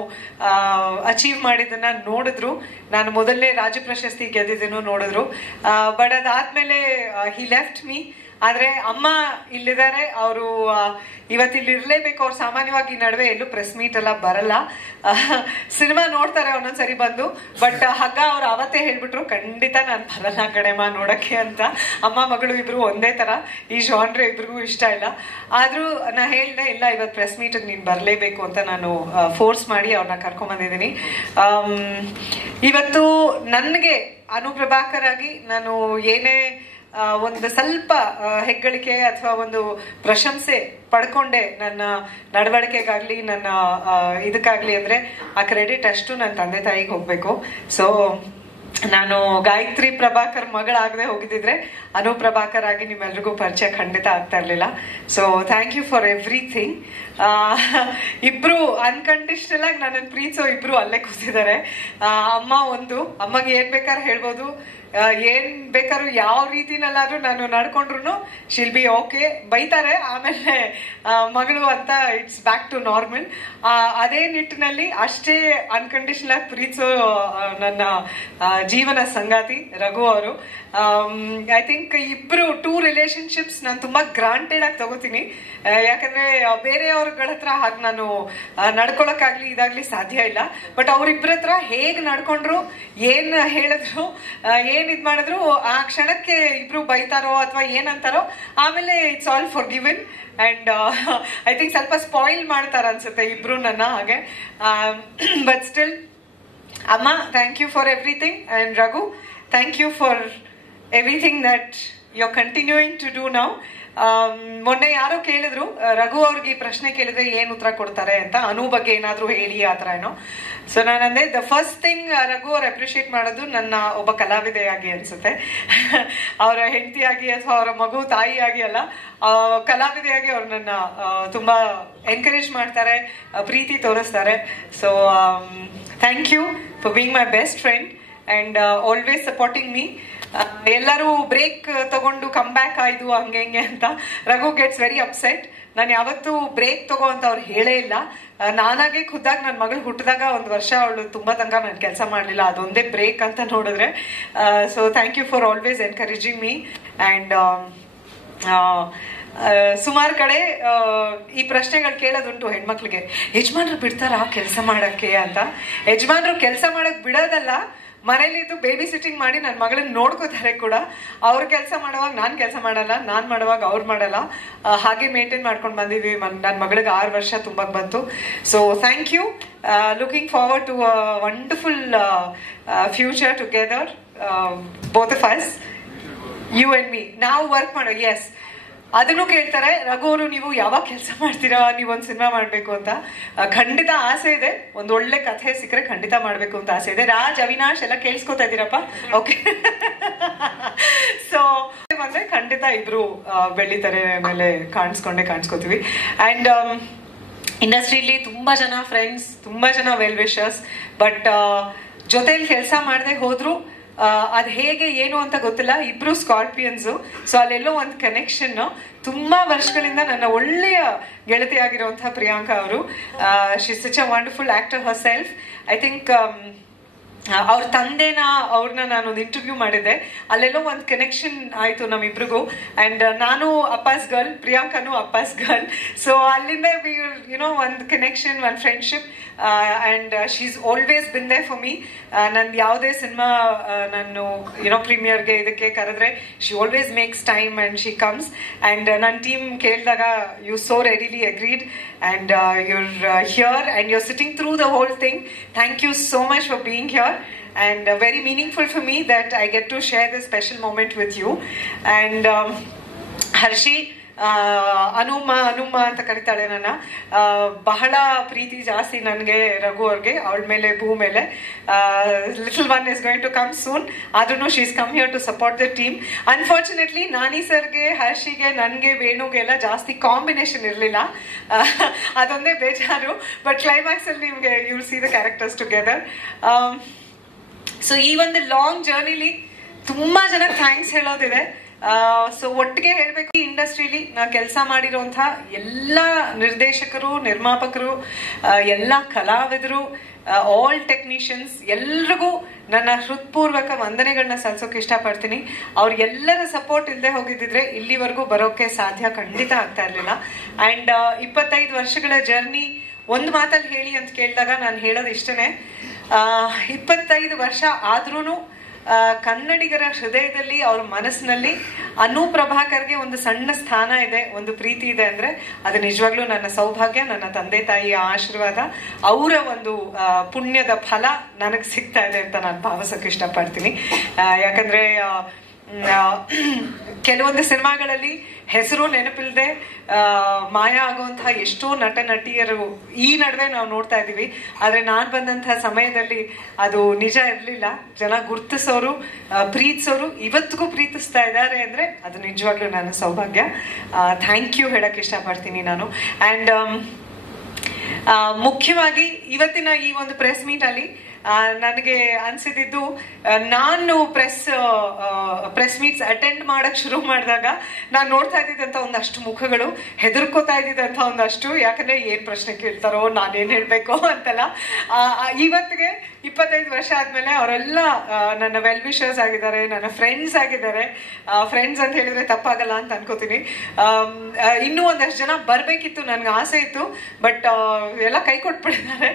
ಅಚೀವ್ ಮಾಡಿದ್ದನ್ನ ನೋಡಿದ್ರು. ನಾನು ಮೊದಲನೇ ರಾಜ್ಯ ಪ್ರಶಸ್ತಿ ಗೆದ್ದಿದ್ದನ್ನು ನೋಡಿದ್ರು. ಬಟ್ ಅದಾದ್ಮೇಲೆ ಹಿ ಲೆಫ್ಟ್ ಮೀ. ಆದ್ರೆ ಅಮ್ಮ ಇಲ್ಲಿದ್ದಾರೆ, ಅವರು ಇವತ್ತಿಲ್ಲಿ ಇರ್ಲೇಬೇಕು. ಅವ್ರು ಸಾಮಾನ್ಯವಾಗಿ ನಡುವೆ ಎಲ್ಲೂ ಪ್ರೆಸ್ ಮೀಟ್ ಎಲ್ಲ ಬರಲ್ಲ. ಸಿನಿಮಾ ನೋಡ್ತಾರೆ ಒಂದೊಂದ್ಸರಿ ಬಂದು, ಬಟ್ ಹಗ್ಗ ಅವ್ರು ಅವತ್ತೇ ಹೇಳ್ಬಿಟ್ರು ಖಂಡಿತ ನಾನು ಬರಲ್ಲ ಕಡೆಮ ನೋಡಕ್ಕೆ ಅಂತ. ಅಮ್ಮ ಮಗಳು ಇಬ್ರು ಒಂದೇ ತರ, ಈ ಜಾನ್ರೆ ಇಬ್ರಿಗೂ ಇಷ್ಟ ಇಲ್ಲ. ಆದ್ರೂ ನಾ ಹೇಳ್ದೆ ಇಲ್ಲ ಇವತ್ತು ಪ್ರೆಸ್ ಮೀಟ್ ನೀನ್ ಬರ್ಲೇಬೇಕು ಅಂತ ನಾನು ಫೋರ್ಸ್ ಮಾಡಿ ಅವ್ರನ್ನ ಕರ್ಕೊಂಡ್ ಬಂದಿದ್ದೀನಿ. ಇವತ್ತು ನನಗೆ ಅನುಪ್ರಭಾಕರ್ ಆಗಿ ನಾನು ಏನೇ ಒಂದು ಸ್ವಲ್ಪ ಹೆಗ್ಗಳಿಕೆ ಅಥವಾ ಒಂದು ಪ್ರಶಂಸೆ ಪಡ್ಕೊಂಡೆ ನನ್ನ ನಡವಳಿಕೆಗಾಗ್ಲಿ ನನ್ನ ಇದಕ್ಕಾಗ್ಲಿ ಅಂದ್ರೆ ಆ ಕ್ರೆಡಿಟ್ ಅಷ್ಟು ನನ್ನ ತಂದೆ ತಾಯಿಗೆ ಹೋಗ್ಬೇಕು. ಸೊ ನಾನು ಗಾಯತ್ರಿ ಪ್ರಭಾಕರ್ ಮಗಳಾಗದೆ ಹೋಗಿದ್ದಿದ್ರೆ ಅನುಪ್ರಭಾಕರ್ ಆಗಿ ನಿಮ್ಮೆಲ್ರಿಗೂ ಪರಿಚಯ ಖಂಡಿತ ಆಗ್ತಾ ಇರ್ಲಿಲ್ಲ. So thank you for everything. ಇಬ್ರು ಅನ್ಕಂಡೀಷನಲ್ ಆಗಿ ನನ್ನನ್ನು ಪ್ರೀತಿಸೋ ಇಬ್ರು ಅಲ್ಲೇ ಕೂತಿದ್ದಾರೆ. ಅಮ್ಮ ಒಂದು, ಅಮ್ಮಗೆ ಏನ್ ಬೇಕಾದ್ರೂ ಹೇಳ್ಬೋದು, ಏನ್ ಬೇಕಾದ್ರೂ ಯಾವ ರೀತಿನಲ್ಲಾದ್ರೂ ನಾನು ನಡ್ಕೊಂಡ್ರು ಶಿಲ್ ಬಿ ಓಕೆ. ಬೈತಾರೆ ಆಮೇಲೆ ಮಗಳು ಅಂತ ಇಟ್ಸ್ ಬ್ಯಾಕ್ ಟು ನಾರ್ಮಲ್. ಅದೇ ನಿಟ್ಟಿನಲ್ಲಿ ಅಷ್ಟೇ ಅನ್ಕಂಡೀಷನಲ್ ಆಗಿ ಪ್ರೀತಿಸೋ ನನ್ನ ಜೀವನ ಸಂಗಾತಿ ರಘು ಅವರು. ಐ ಥಿಂಕ್ ಇಬ್ರು 2 ರಿಲೇಶನ್ಶಿಪ್ಸ್ ನಾನು ತುಂಬಾ ಗ್ರಾಂಟೆಡ್ ಆಗಿ ತಗೋತೀನಿ. ಯಾಕಂದ್ರೆ ಬೇರೆಯವ್ರಗಳ ಹತ್ರ ಹಾಗೆ ನಾನು ನಡ್ಕೊಳಕ್ಕಾಗ್ಲಿ ಇದಾಗ್ಲಿ ಸಾಧ್ಯ ಇಲ್ಲ. ಬಟ್ ಅವ್ರಿಬ್ರ ಹತ್ರ ಹೇಗ್ ನಡ್ಕೊಂಡ್ರು, ಏನ್ ಹೇಳಿದ್ರು, ಏನ್ ಇದ್ ಮಾಡಿದ್ರು, ಆ ಕ್ಷಣಕ್ಕೆ ಇಬ್ರು ಬೈತಾರೋ ಅಥವಾ ಏನಂತಾರೋ ಆಮೇಲೆ it's all forgiven. And I think ಸ್ವಲ್ಪ ಸ್ಪಾಯಿಲ್ ಮಾಡ್ತಾರ ಅನ್ಸುತ್ತೆ ಇಬ್ರು ನನ್ನ ಹಾಗೆ. ಬಟ್ ಸ್ಟಿಲ್ ಅಮ್ಮ thank you for everything. And Raghu thank you for everything that you're continuing to do now. ಮೊನ್ನೆ ಯಾರೋ ಕೇಳಿದ್ರು ರಘು ಅವ್ರಿಗೆ ಈ ಪ್ರಶ್ನೆ ಕೇಳಿದ್ರೆ ಏನ್ ಉತ್ತರ ಕೊಡ್ತಾರೆ ಅಂತ, ಅನು ಬಗ್ಗೆ ಏನಾದ್ರು ಹೇಳಿ ಆತರ ಏನೋ. ಸೊ ನಾನಂದೆ ದ ಫಸ್ಟ್ ಥಿಂಗ್ ರಘು ಅವ್ರು ಅಪ್ರಿಶಿಯೇಟ್ ಮಾಡೋದು ನನ್ನ ಒಬ್ಬ ಕಲಾವಿದೆಯಾಗಿ ಅನ್ಸುತ್ತೆ. ಅವರ ಹೆಂಡತಿಯಾಗಿ ಅಥವಾ ಅವರ ಮಗು ತಾಯಿಯಾಗಿ ಅಲ್ಲ, ಕಲಾವಿದೆಯಾಗಿ ಅವ್ರು ನನ್ನ ತುಂಬಾ ಎನ್ಕರೇಜ್ ಮಾಡ್ತಾರೆ, ಪ್ರೀತಿ ತೋರಿಸ್ತಾರೆ. So thank you for being my best friend and always supporting me. ಎಲ್ಲರೂ ಬ್ರೇಕ್ ತಗೊಂಡು ಕಮ್ ಬ್ಯಾಕ್ ಆಯ್ತು ಹಂಗೆ ಹಿಂಗೆ ಅಂತ ರಘು ಗೆಟ್ಸ್ ವೆರಿ ಅಪ್ಸೆಟ್. ನಾನು ಯಾವತ್ತೂ ಬ್ರೇಕ್ ತಗೋ ಅಂತ ಅವ್ರು ಹೇಳೇ ಇಲ್ಲ. ನಾನಾಗೆ ಖುದ್ದಾಗಿ ನನ್ನ ಮಗಳು ಹುಟ್ಟಿದಾಗ 1 ವರ್ಷ ಅವಳು ತುಂಬಾ ತನಕ ನಾನು ಕೆಲಸ ಮಾಡಲಿಲ್ಲ, ಅದೊಂದೇ ಬ್ರೇಕ್ ಅಂತ ನೋಡಿದ್ರೆ. So thank you for always encouraging me. And ಸುಮಾರು ಕಡೆ ಈ ಪ್ರಶ್ನೆಗಳು ಕೇಳೋದುಂಟು ಹೆಣ್ಮಕ್ಳಿಗೆ, ಯಜಮಾನ್ರು ಬಿಡ್ತಾರ ಕೆಲಸ ಮಾಡಕ್ಕೆ ಅಂತ. ಯಜಮಾನ್ರು ಕೆಲಸ ಮಾಡಕ್ ಬಿಡೋದಲ್ಲ, ಮನೇಲಿದ್ದು ಬೇಬಿ ಸಿಟ್ಟಿಂಗ್ ಮಾಡಿ ನನ್ನ ಮಗಳನ್ನ ನೋಡ್ಕೋತಾರೆ ಕೂಡ. ಅವ್ರು ಕೆಲಸ ಮಾಡುವಾಗ ನಾನು ಕೆಲಸ ಮಾಡಲ್ಲ, ನಾನು ಮಾಡುವಾಗ ಅವ್ರು ಮಾಡಲ್ಲ, ಹಾಗೆ ಮೇಂಟೈನ್ ಮಾಡ್ಕೊಂಡು ಬಂದಿದ್ವಿ. ನನ್ನ ಮಗಳಿಗೆ 6 ವರ್ಷ ತುಂಬಾಕ್ ಬಂತು. So thank you. Looking forward to wonderful future together, both of us, you and me. ನಾವು ವರ್ಕ್ ಮಾಡೋ, ಎಸ್ ಅದನ್ನು ಕೇಳ್ತಾರೆ, ರಘು ಅವರು ನೀವು ಯಾವಾಗ ಕೆಲಸ ಮಾಡ್ತೀರಾ, ನೀವೊಂದು ಸಿನಿಮಾ ಮಾಡ್ಬೇಕು ಅಂತ. ಖಂಡಿತ ಆಸೆ ಇದೆ, ಒಂದು ಒಳ್ಳೆ ಕಥೆ ಸಿಕ್ಕರೆ ಖಂಡಿತ ಮಾಡ್ಬೇಕು ಅಂತ ಆಸೆ ಇದೆ. ರಾಜ್, ಅವಿನಾಶ್ ಎಲ್ಲ ಕೇಳಿಸ್ಕೊತಾ ಇದ್ದೀರಪ್ಪ? ಓಕೆ. ಸೊ ಬಂದ್ರೆ ಖಂಡಿತ ಇಬ್ರು ಬೆಳಿತಾರೆ, ಮೇಲೆ ಕಾಣಿಸ್ಕೋತೀವಿ. ಅಂಡ್ ಇಂಡಸ್ಟ್ರಿಲಿ ತುಂಬಾ ಜನ ಫ್ರೆಂಡ್ಸ್, ತುಂಬಾ ಜನ ವೆಲ್ ವಿಶರ್ಸ್, ಬಟ್ ಜೊತೆಲಿ ಕೆಲಸ ಮಾಡದೆ ಹೋದ್ರು ಅದ್ ಹೇಗೆ ಏನು ಅಂತ ಗೊತ್ತಿಲ್ಲ. ಇಬ್ರು ಸ್ಕಾರ್ಪಿಯನ್ಸು, ಸೊ ಅಲ್ಲೆಲ್ಲೋ ಒಂದು ಕನೆಕ್ಷನ್. ತುಂಬಾ ವರ್ಷಗಳಿಂದ ನನ್ನ ಒಳ್ಳೆಯ ಗೆಳತಿಯಾಗಿರುವಂತಹ ಪ್ರಿಯಾಂಕಾ ಅವರು, she is such a wonderful actor Har self. I think ಅವ್ರ ತಂದೆನ ಅವ್ರನ್ನ ನಾನೊಂದು ಇಂಟರ್ವ್ಯೂ ಮಾಡಿದ್ದೆ, ಅಲ್ಲೆಲ್ಲೋ ಒಂದು ಕನೆಕ್ಷನ್ ಆಯ್ತು ನಮ್ಮಿಬ್ರಿಗೂ. ಅಂಡ್ ನಾನು ಅಪ್ಪಾಸ್ ಗರ್ಲ್, ಪ್ರಿಯಾಂಕಾನು ಅಪ್ಪಾಸ್ ಗರ್ಲ್. ಸೊ ಅಲ್ಲಿಂದ ಒಂದು ಕನೆಕ್ಷನ್, ಒಂದು friendship. And she is always been there for me. ನಂದು ಯಾವುದೇ ಸಿನಿಮಾ ನಾನು ಪ್ರೀಮಿಯರ್ಗೆ ಇದಕ್ಕೆ ಕರೆದ್ರೆ she always makes time and she comes. And ನನ್ನ ಟೀಮ್ ಕೇಳಿದಾಗ you so readily agreed and you're here and you're sitting through the whole thing. Thank you so much for being here, and very meaningful for me that I get to share this special moment with you. And Harshi, ಅನುಮ ಅಂತ ಕರಿತಾಳೆ ನನ್ನ. ಬಹಳ ಪ್ರೀತಿ ಜಾಸ್ತಿ ನನಗೆ ರಘು ಅವ್ರಿಗೆ, ಅವಳ ಮೇಲೆ, ಭೂ ಮೇಲೆ. Little one is going to come soon, ಆದ್ರೂ she is come here to support the team. Unfortunately Nani ಸರ್ಗೆ, ಹರ್ಷಿಗೆ, ನನಗೆ, ವೇಣುಗೆಲ್ಲ ಜಾಸ್ತಿ ಕಾಂಬಿನೇಷನ್ ಇರಲಿಲ್ಲ, ಅದೊಂದೇ ಬೇಜಾರು. ಬಟ್ ಕ್ಲೈಮ್ಯಾಕ್ಸ್ ಅಲ್ಲಿ ನಿಮ್ಗೆ you will see the characters together. So ಈ ಒಂದು ಲಾಂಗ್ ಜರ್ನಿಲಿ ತುಂಬಾ ಜನ ಥ್ಯಾಂಕ್ಸ್ ಹೇಳೋದಿದೆ. ಸೊ ಒಟ್ಟಿಗೆ ಹೇಳ್ಬೇಕು, ಈ ಇಂಡಸ್ಟ್ರಿಲಿ ನಾ ಕೆಲಸ ಮಾಡಿರುವಂತಹ ಎಲ್ಲ ನಿರ್ದೇಶಕರು, ನಿರ್ಮಾಪಕರು, ಎಲ್ಲ ಕಲಾವಿದರು, ಆಲ್ ಟೆಕ್ನಿಷಿಯನ್ಸ್ ಎಲ್ರಿಗೂ ನನ್ನ ಹೃತ್ಪೂರ್ವಕ ವಂದನೆಗಳನ್ನ ಸಲ್ಲಿಸೋಕೆ ಇಷ್ಟಪಡ್ತೀನಿ. ಅವ್ರಿಗೆಲ್ಲರ ಸಪೋರ್ಟ್ ಇಲ್ಲದೆ ಹೋಗಿದ್ದಿದ್ರೆ ಇಲ್ಲಿವರೆಗೂ ಬರೋಕೆ ಸಾಧ್ಯ ಖಂಡಿತ ಆಗ್ತಾ ಇರಲಿಲ್ಲ. ಅಂಡ್ 25 ವರ್ಷಗಳ ಜರ್ನಿ ಒಂದು ಮಾತಲ್ಲಿ ಹೇಳಿ ಅಂತ ಕೇಳಿದಾಗ ನಾನು ಹೇಳೋದು ಇಷ್ಟನೇ, 25 ವರ್ಷ ಆದ್ರೂ ಕನ್ನಡಿಗರ ಹೃದಯದಲ್ಲಿ, ಅವ್ರ ಮನಸ್ಸಿನಲ್ಲಿ ಅನು ಪ್ರಭಾಕರ್ಗೆ ಒಂದು ಸಣ್ಣ ಸ್ಥಾನ ಇದೆ, ಒಂದು ಪ್ರೀತಿ ಇದೆ ಅಂದ್ರೆ ಅದು ನಿಜವಾಗ್ಲೂ ನನ್ನ ಸೌಭಾಗ್ಯ, ನನ್ನ ತಂದೆ ತಾಯಿಯ ಆಶೀರ್ವಾದ, ಅವರ ಒಂದು ಪುಣ್ಯದ ಫಲ ನನಗೆ ಸಿಗ್ತಾ ಇದೆ ಅಂತ ನಾನು ಭಾವಿಸೋಕೆ ಇಷ್ಟಪಡ್ತೀನಿ. ಯಾಕಂದ್ರೆ ಕೆಲವೊಂದು ಸಿನಿಮಾಗಳಲ್ಲಿ ಹೆಸರು ನೆನಪಿಲ್ಲದೆ ಮಾಯ ಆಗುವಂತಹ ಎಷ್ಟೋ ನಟ ನಟಿಯರು ಈ ನಡುವೆ ನಾವು ನೋಡ್ತಾ ಇದ್ದೀವಿ. ಆದ್ರೆ ನಾನು ಬಂದಂತಹ ಸಮಯದಲ್ಲಿ ಅದು ನಿಜ ಇರಲಿಲ್ಲ. ಜನ ಗುರ್ತಿಸೋರು, ಪ್ರೀತಿಸೋರು ಇವತ್ತಿಗೂ ಪ್ರೀತಿಸ್ತಾ ಇದ್ದಾರೆ ಅಂದ್ರೆ ಅದು ನಿಜವಾಗ್ಲೂ ನನ್ನ ಸೌಭಾಗ್ಯ. ಥ್ಯಾಂಕ್ ಯು ಹೇಳಕ್ ಇಷ್ಟಪಡ್ತೀನಿ ನಾನು. ಅಂಡ್ ಮುಖ್ಯವಾಗಿ ಇವತ್ತಿನ ಈ ಒಂದು ಪ್ರೆಸ್ ಮೀಟ್ ಅಲ್ಲಿ ನನಗೆ ಅನ್ಸಿದ್ದು, ನಾನು ಪ್ರೆಸ್ ಮೀಟ್ಸ್ ಅಟೆಂಡ್ ಮಾಡಕ್ ಶುರು ಮಾಡಿದಾಗ ನಾನು ನೋಡ್ತಾ ಇದ್ದಿದ್ದಂತ ಒಂದಷ್ಟು ಮುಖಗಳು, ಹೆದರ್ಕೋತಾ ಇದ್ದಿದ್ದಂತ ಒಂದಷ್ಟು, ಯಾಕಂದ್ರೆ ಏನ್ ಪ್ರಶ್ನೆ ಕೇಳ್ತಾರೋ, ನಾನೇನ್ ಹೇಳ್ಬೇಕು ಅಂತೆಲ್ಲ. ಇವತ್ತಿಗೆ 25 ವರ್ಷ ಆದ್ಮೇಲೆ ಅವರೆಲ್ಲ ನನ್ನ ವೆಲ್ ವಿಶರ್ಸ್ ಆಗಿದ್ದಾರೆ, ನನ್ನ ಫ್ರೆಂಡ್ಸ್ ಆಗಿದ್ದಾರೆ. ಫ್ರೆಂಡ್ಸ್ ಅಂತ ಹೇಳಿದ್ರೆ ತಪ್ಪಾಗಲ್ಲ ಅಂತ ಅನ್ಕೋತೀನಿ. ಇನ್ನೂ ಒಂದಷ್ಟು ಜನ ಬರ್ಬೇಕಿತ್ತು, ನನ್ಗೆ ಆಸೆ ಇತ್ತು, ಬಟ್ ಎಲ್ಲ ಕೈ ಕೊಟ್ಬಿಟ್ಟಿದ್ದಾರೆ.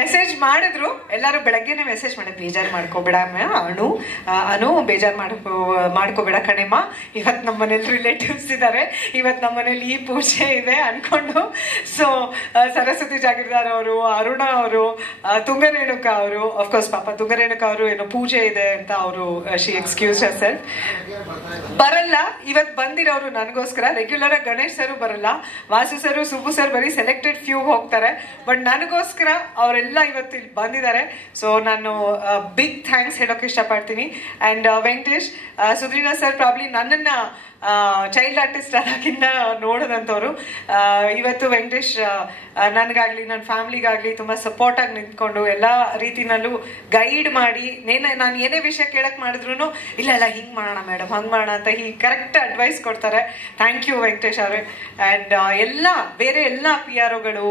ಮೆಸೇಜ್ ಮಾಡಿದ್ರು, ಎಲ್ಲರೂ ಬೆಳಗ್ಗೆನೆ ಮೆಸೇಜ್ ಮಾಡಿದ್, ಬೇಜಾರು ಮಾಡ್ಕೋಬೇಡ ಅನು ಬೇಜಾರು ಮಾಡ್ಕೋಬೇಡ ಕಣೆಮ್ಮ, ಇವತ್ ನಮ್ಮ ಮನೇಲಿ ರಿಲೇಟಿವ್ಸ್ ಇದ್ದಾರೆ, ಇವತ್ ನಮ್ಮ ಮನೇಲಿ ಈ ಪೂಜೆ ಇದೆ ಅನ್ಕೊಂಡು. ಸೊ ಸರಸ್ವತಿ ಜಾಗೀರ್ದಾರ್ ಅವರು, ಅರುಣ ಅವರು, ತುಂಗರೇಣುಕ ಅವರು, ಅಫ್ಕೋರ್ಸ್ ಪಾಪ ತುಂಗರೇಣುಕ ಅವರು ಏನೋ ಪೂಜೆ ಇದೆ ಅಂತ ಅವರು ಶಿ ಎಕ್ಸ್ಕ್ಯೂಸ್ ಹರ್ಸೆಲ್ಫ್, ಬರಲ್ಲ. ಇವತ್ ಬಂದಿರೋರು ನನಗೋಸ್ಕರ. ರೆಗ್ಯುಲರ್ ಆಗಿ ಗಣೇಶ್ ಸರ್ ಬರಲ್ಲ, ವಾಸು ಸರ್, ಸುಬ್ಬು ಸರ್ ಬರೀ ಸೆಲೆಕ್ಟೆಡ್ ಫ್ಯೂ ಹೋಗ್ತಾರೆ, ಬಟ್ ನನಗೋಸ್ಕರ ಅವರೆಲ್ಲ ಇವತ್ತು ಇಲ್ಲಿ ಬಂದಿದ್ದಾರೆ. ಸೊ ನಾನು ಬಿಗ್ ಥ್ಯಾಂಕ್ಸ್ ಹೇಳೋಕೆ ಇಷ್ಟಪಡ್ತೀನಿ. And Venkatesh, Sudhira sir probably ನನ್ನನ್ನ ಚೈಲ್ಡ್ ಆರ್ಟಿಸ್ಟ್ ಆದಾಗಿಂದ ನೋಡೋದಂಥವ್ರು. ಇವತ್ತು ವೆಂಕಟೇಶ್ ನನಗಾಗ್ಲಿ, ನನ್ನ ಫ್ಯಾಮಿಲಿಗಾಗ್ಲಿ ತುಂಬಾ ಸಪೋರ್ಟ್ ಆಗಿ ನಿಂತ್ಕೊಂಡು ಎಲ್ಲ ರೀತಿನಲ್ಲೂ ಗೈಡ್ ಮಾಡಿ, ನಾನು ಏನೇ ವಿಷಯ ಕೇಳಕ್ ಮಾಡಿದ್ರು ಇಲ್ಲ ಹಿಂಗ್ ಮಾಡೋಣ ಮೇಡಮ್, ಹಂಗ್ ಮಾಡೋಣ ಅಂತ ಕರೆಕ್ಟ್ ಅಡ್ವೈಸ್ ಕೊಡ್ತಾರೆ. ಥ್ಯಾಂಕ್ ಯು ವೆಂಕಟೇಶ್ ಅವ್ರೆ. ಅಂಡ್ ಎಲ್ಲ ಬೇರೆ ಎಲ್ಲ PROಗಳು,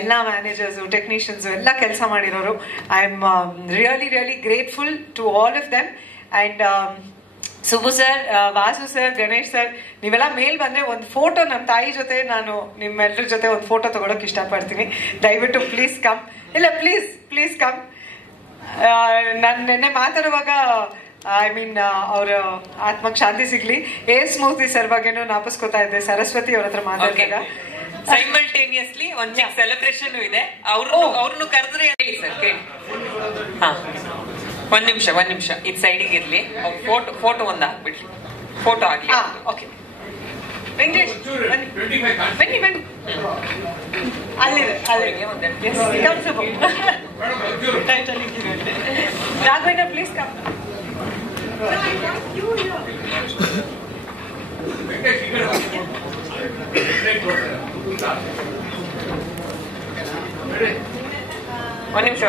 ಎಲ್ಲ ಮ್ಯಾನೇಜರ್ಸು, ಟೆಕ್ನಿಷಿಯನ್ಸು ಎಲ್ಲ ಕೆಲಸ ಮಾಡಿರೋರು, I am really grateful to all of them. And Subbu sir, Vasu sir, Ganesh sir, ನೀವೆಲ್ಲ ಮೇಲ್ ಬಂದ್ರೆ ಒಂದು ಫೋಟೋ ನಮ್ಮ ತಾಯಿ ಜೊತೆ ನಾನು ನಿಮ್ಮೆಲ್ಲರ ಜೊತೆ ಒಂದು ಫೋಟೋ ತಗೊಳಕ್ ಇಷ್ಟಪಡ್ತೀನಿ. ದಯವಿಟ್ಟು ಪ್ಲೀಸ್ ಕಮ್. ಇಲ್ಲ ಪ್ಲೀಸ್ ಕಮ್. ನಾನು ನಿನ್ನೆ ಮಾತಾಡುವಾಗ ಐ ಮೀನ್ ಅವ್ರ ಆತ್ಮಕ್ ಶಾಂತಿ ಸಿಗ್ಲಿ, ಸ್ಮೂತಿ ಸರ್ ಬಗ್ಗೆನೂ ನಾಪಿಸ್ಕೊತಾ ಇದ್ದೆ ಸರಸ್ವತಿ ಅವ್ರ ಹತ್ರ ಮಾತಾಡಿದಾಗ. ಸೈಮಲ್ಟೇನಿಯಸ್ಲಿ ಒಂದ್ ಸೆಲೆಬ್ರೇಷನ್ ಇದೆ. ಅವ್ರನ್ನು ಕರೆದ್ರೆ ಹೇಳಿ ಸರ್ ಕೇಳಿ. ಹಾ ಒಂದ್ ನಿಮಿಷ ಇದು ಸೈಡಿಗೆ ಇರ್ಲಿ. ಫೋಟೋ ಒಂದ್ ಹಾಕ್ಬಿಡ್ಲಿ. ಫೋಟೋ ಆಗ್ಲಿ. ಓಕೆ ವೆಂಕಟೇಶ್ ಬನ್ನಿ ಬನ್ನಿ. ಅಲ್ಲಿದೆ ರಾಘವೇಂದ್ರ ಪ್ಲೀಸ್ ಕಮ್. ಒಂದ್ ನಿಮಿಷ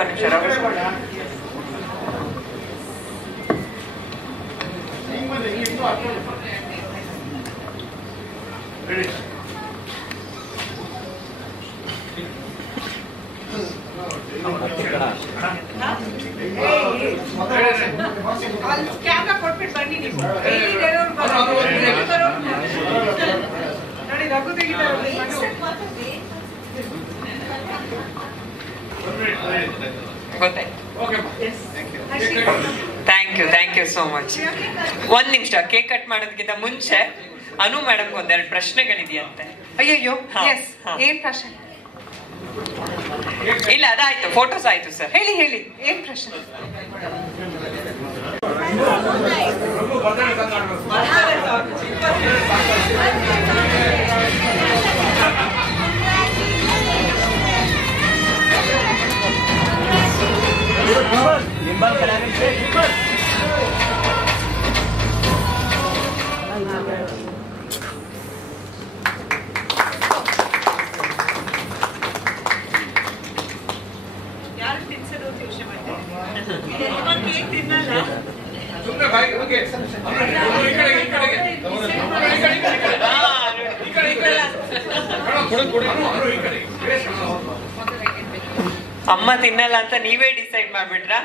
ಕ್ಯಾಮ್ರಾ ಕೊಟ್ಬಿಟ್ಟು ಬನ್ನಿ ನೀವು. ನೋಡಿ ರಘು ತೆಗಿತಾರೆ. Thank you so much. ಒಂದ್ ನಿಮಿಷ ಕೇಕ್ ಕಟ್ ಮಾಡೋದಕ್ಕಿಂತ ಮುಂಚೆ ಅನು ಮೇಡಮ್ ಒಂದೆರಡು ಪ್ರಶ್ನೆಗಳಿದೆಯಂತೆ. ಅಯ್ಯಯ್ಯೋ ಏನ್ ಪ್ರಶ್ನೆ? ಇಲ್ಲ ಅದಾಯ್ತು, ಫೋಟೋಸ್ ಆಯ್ತು ಸರ್. ಹೇಳಿ ಏನ್ ಪ್ರಶ್ನೆ? ಯಾರು ತಿನ್ಸೋದು ಅಂತ ಯೋಚನೆ ಮಾಡ್ತಾರೆ. ಕೇಕ್ ತಿನ್ನಲ್ಲ. ಅಮ್ಮ ತಿನ್ನಲ್ಲ ಅಂತ ನೀವೇ ಡಿಸೈಡ್ ಮಾಡ್ಬಿಟ್ರಾ?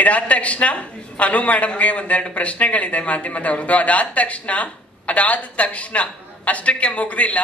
ಇದಾದ ತಕ್ಷಣ ಅನು ಮೇಡಮ್ಗೆ ಒಂದೆರಡು ಪ್ರಶ್ನೆಗಳಿದೆ ಮಾಧ್ಯಮದವ್ರದ್ದು. ಅದಾದ ತಕ್ಷಣ ಅಷ್ಟಕ್ಕೆ ಮುಗ್ದಿಲ್ಲ.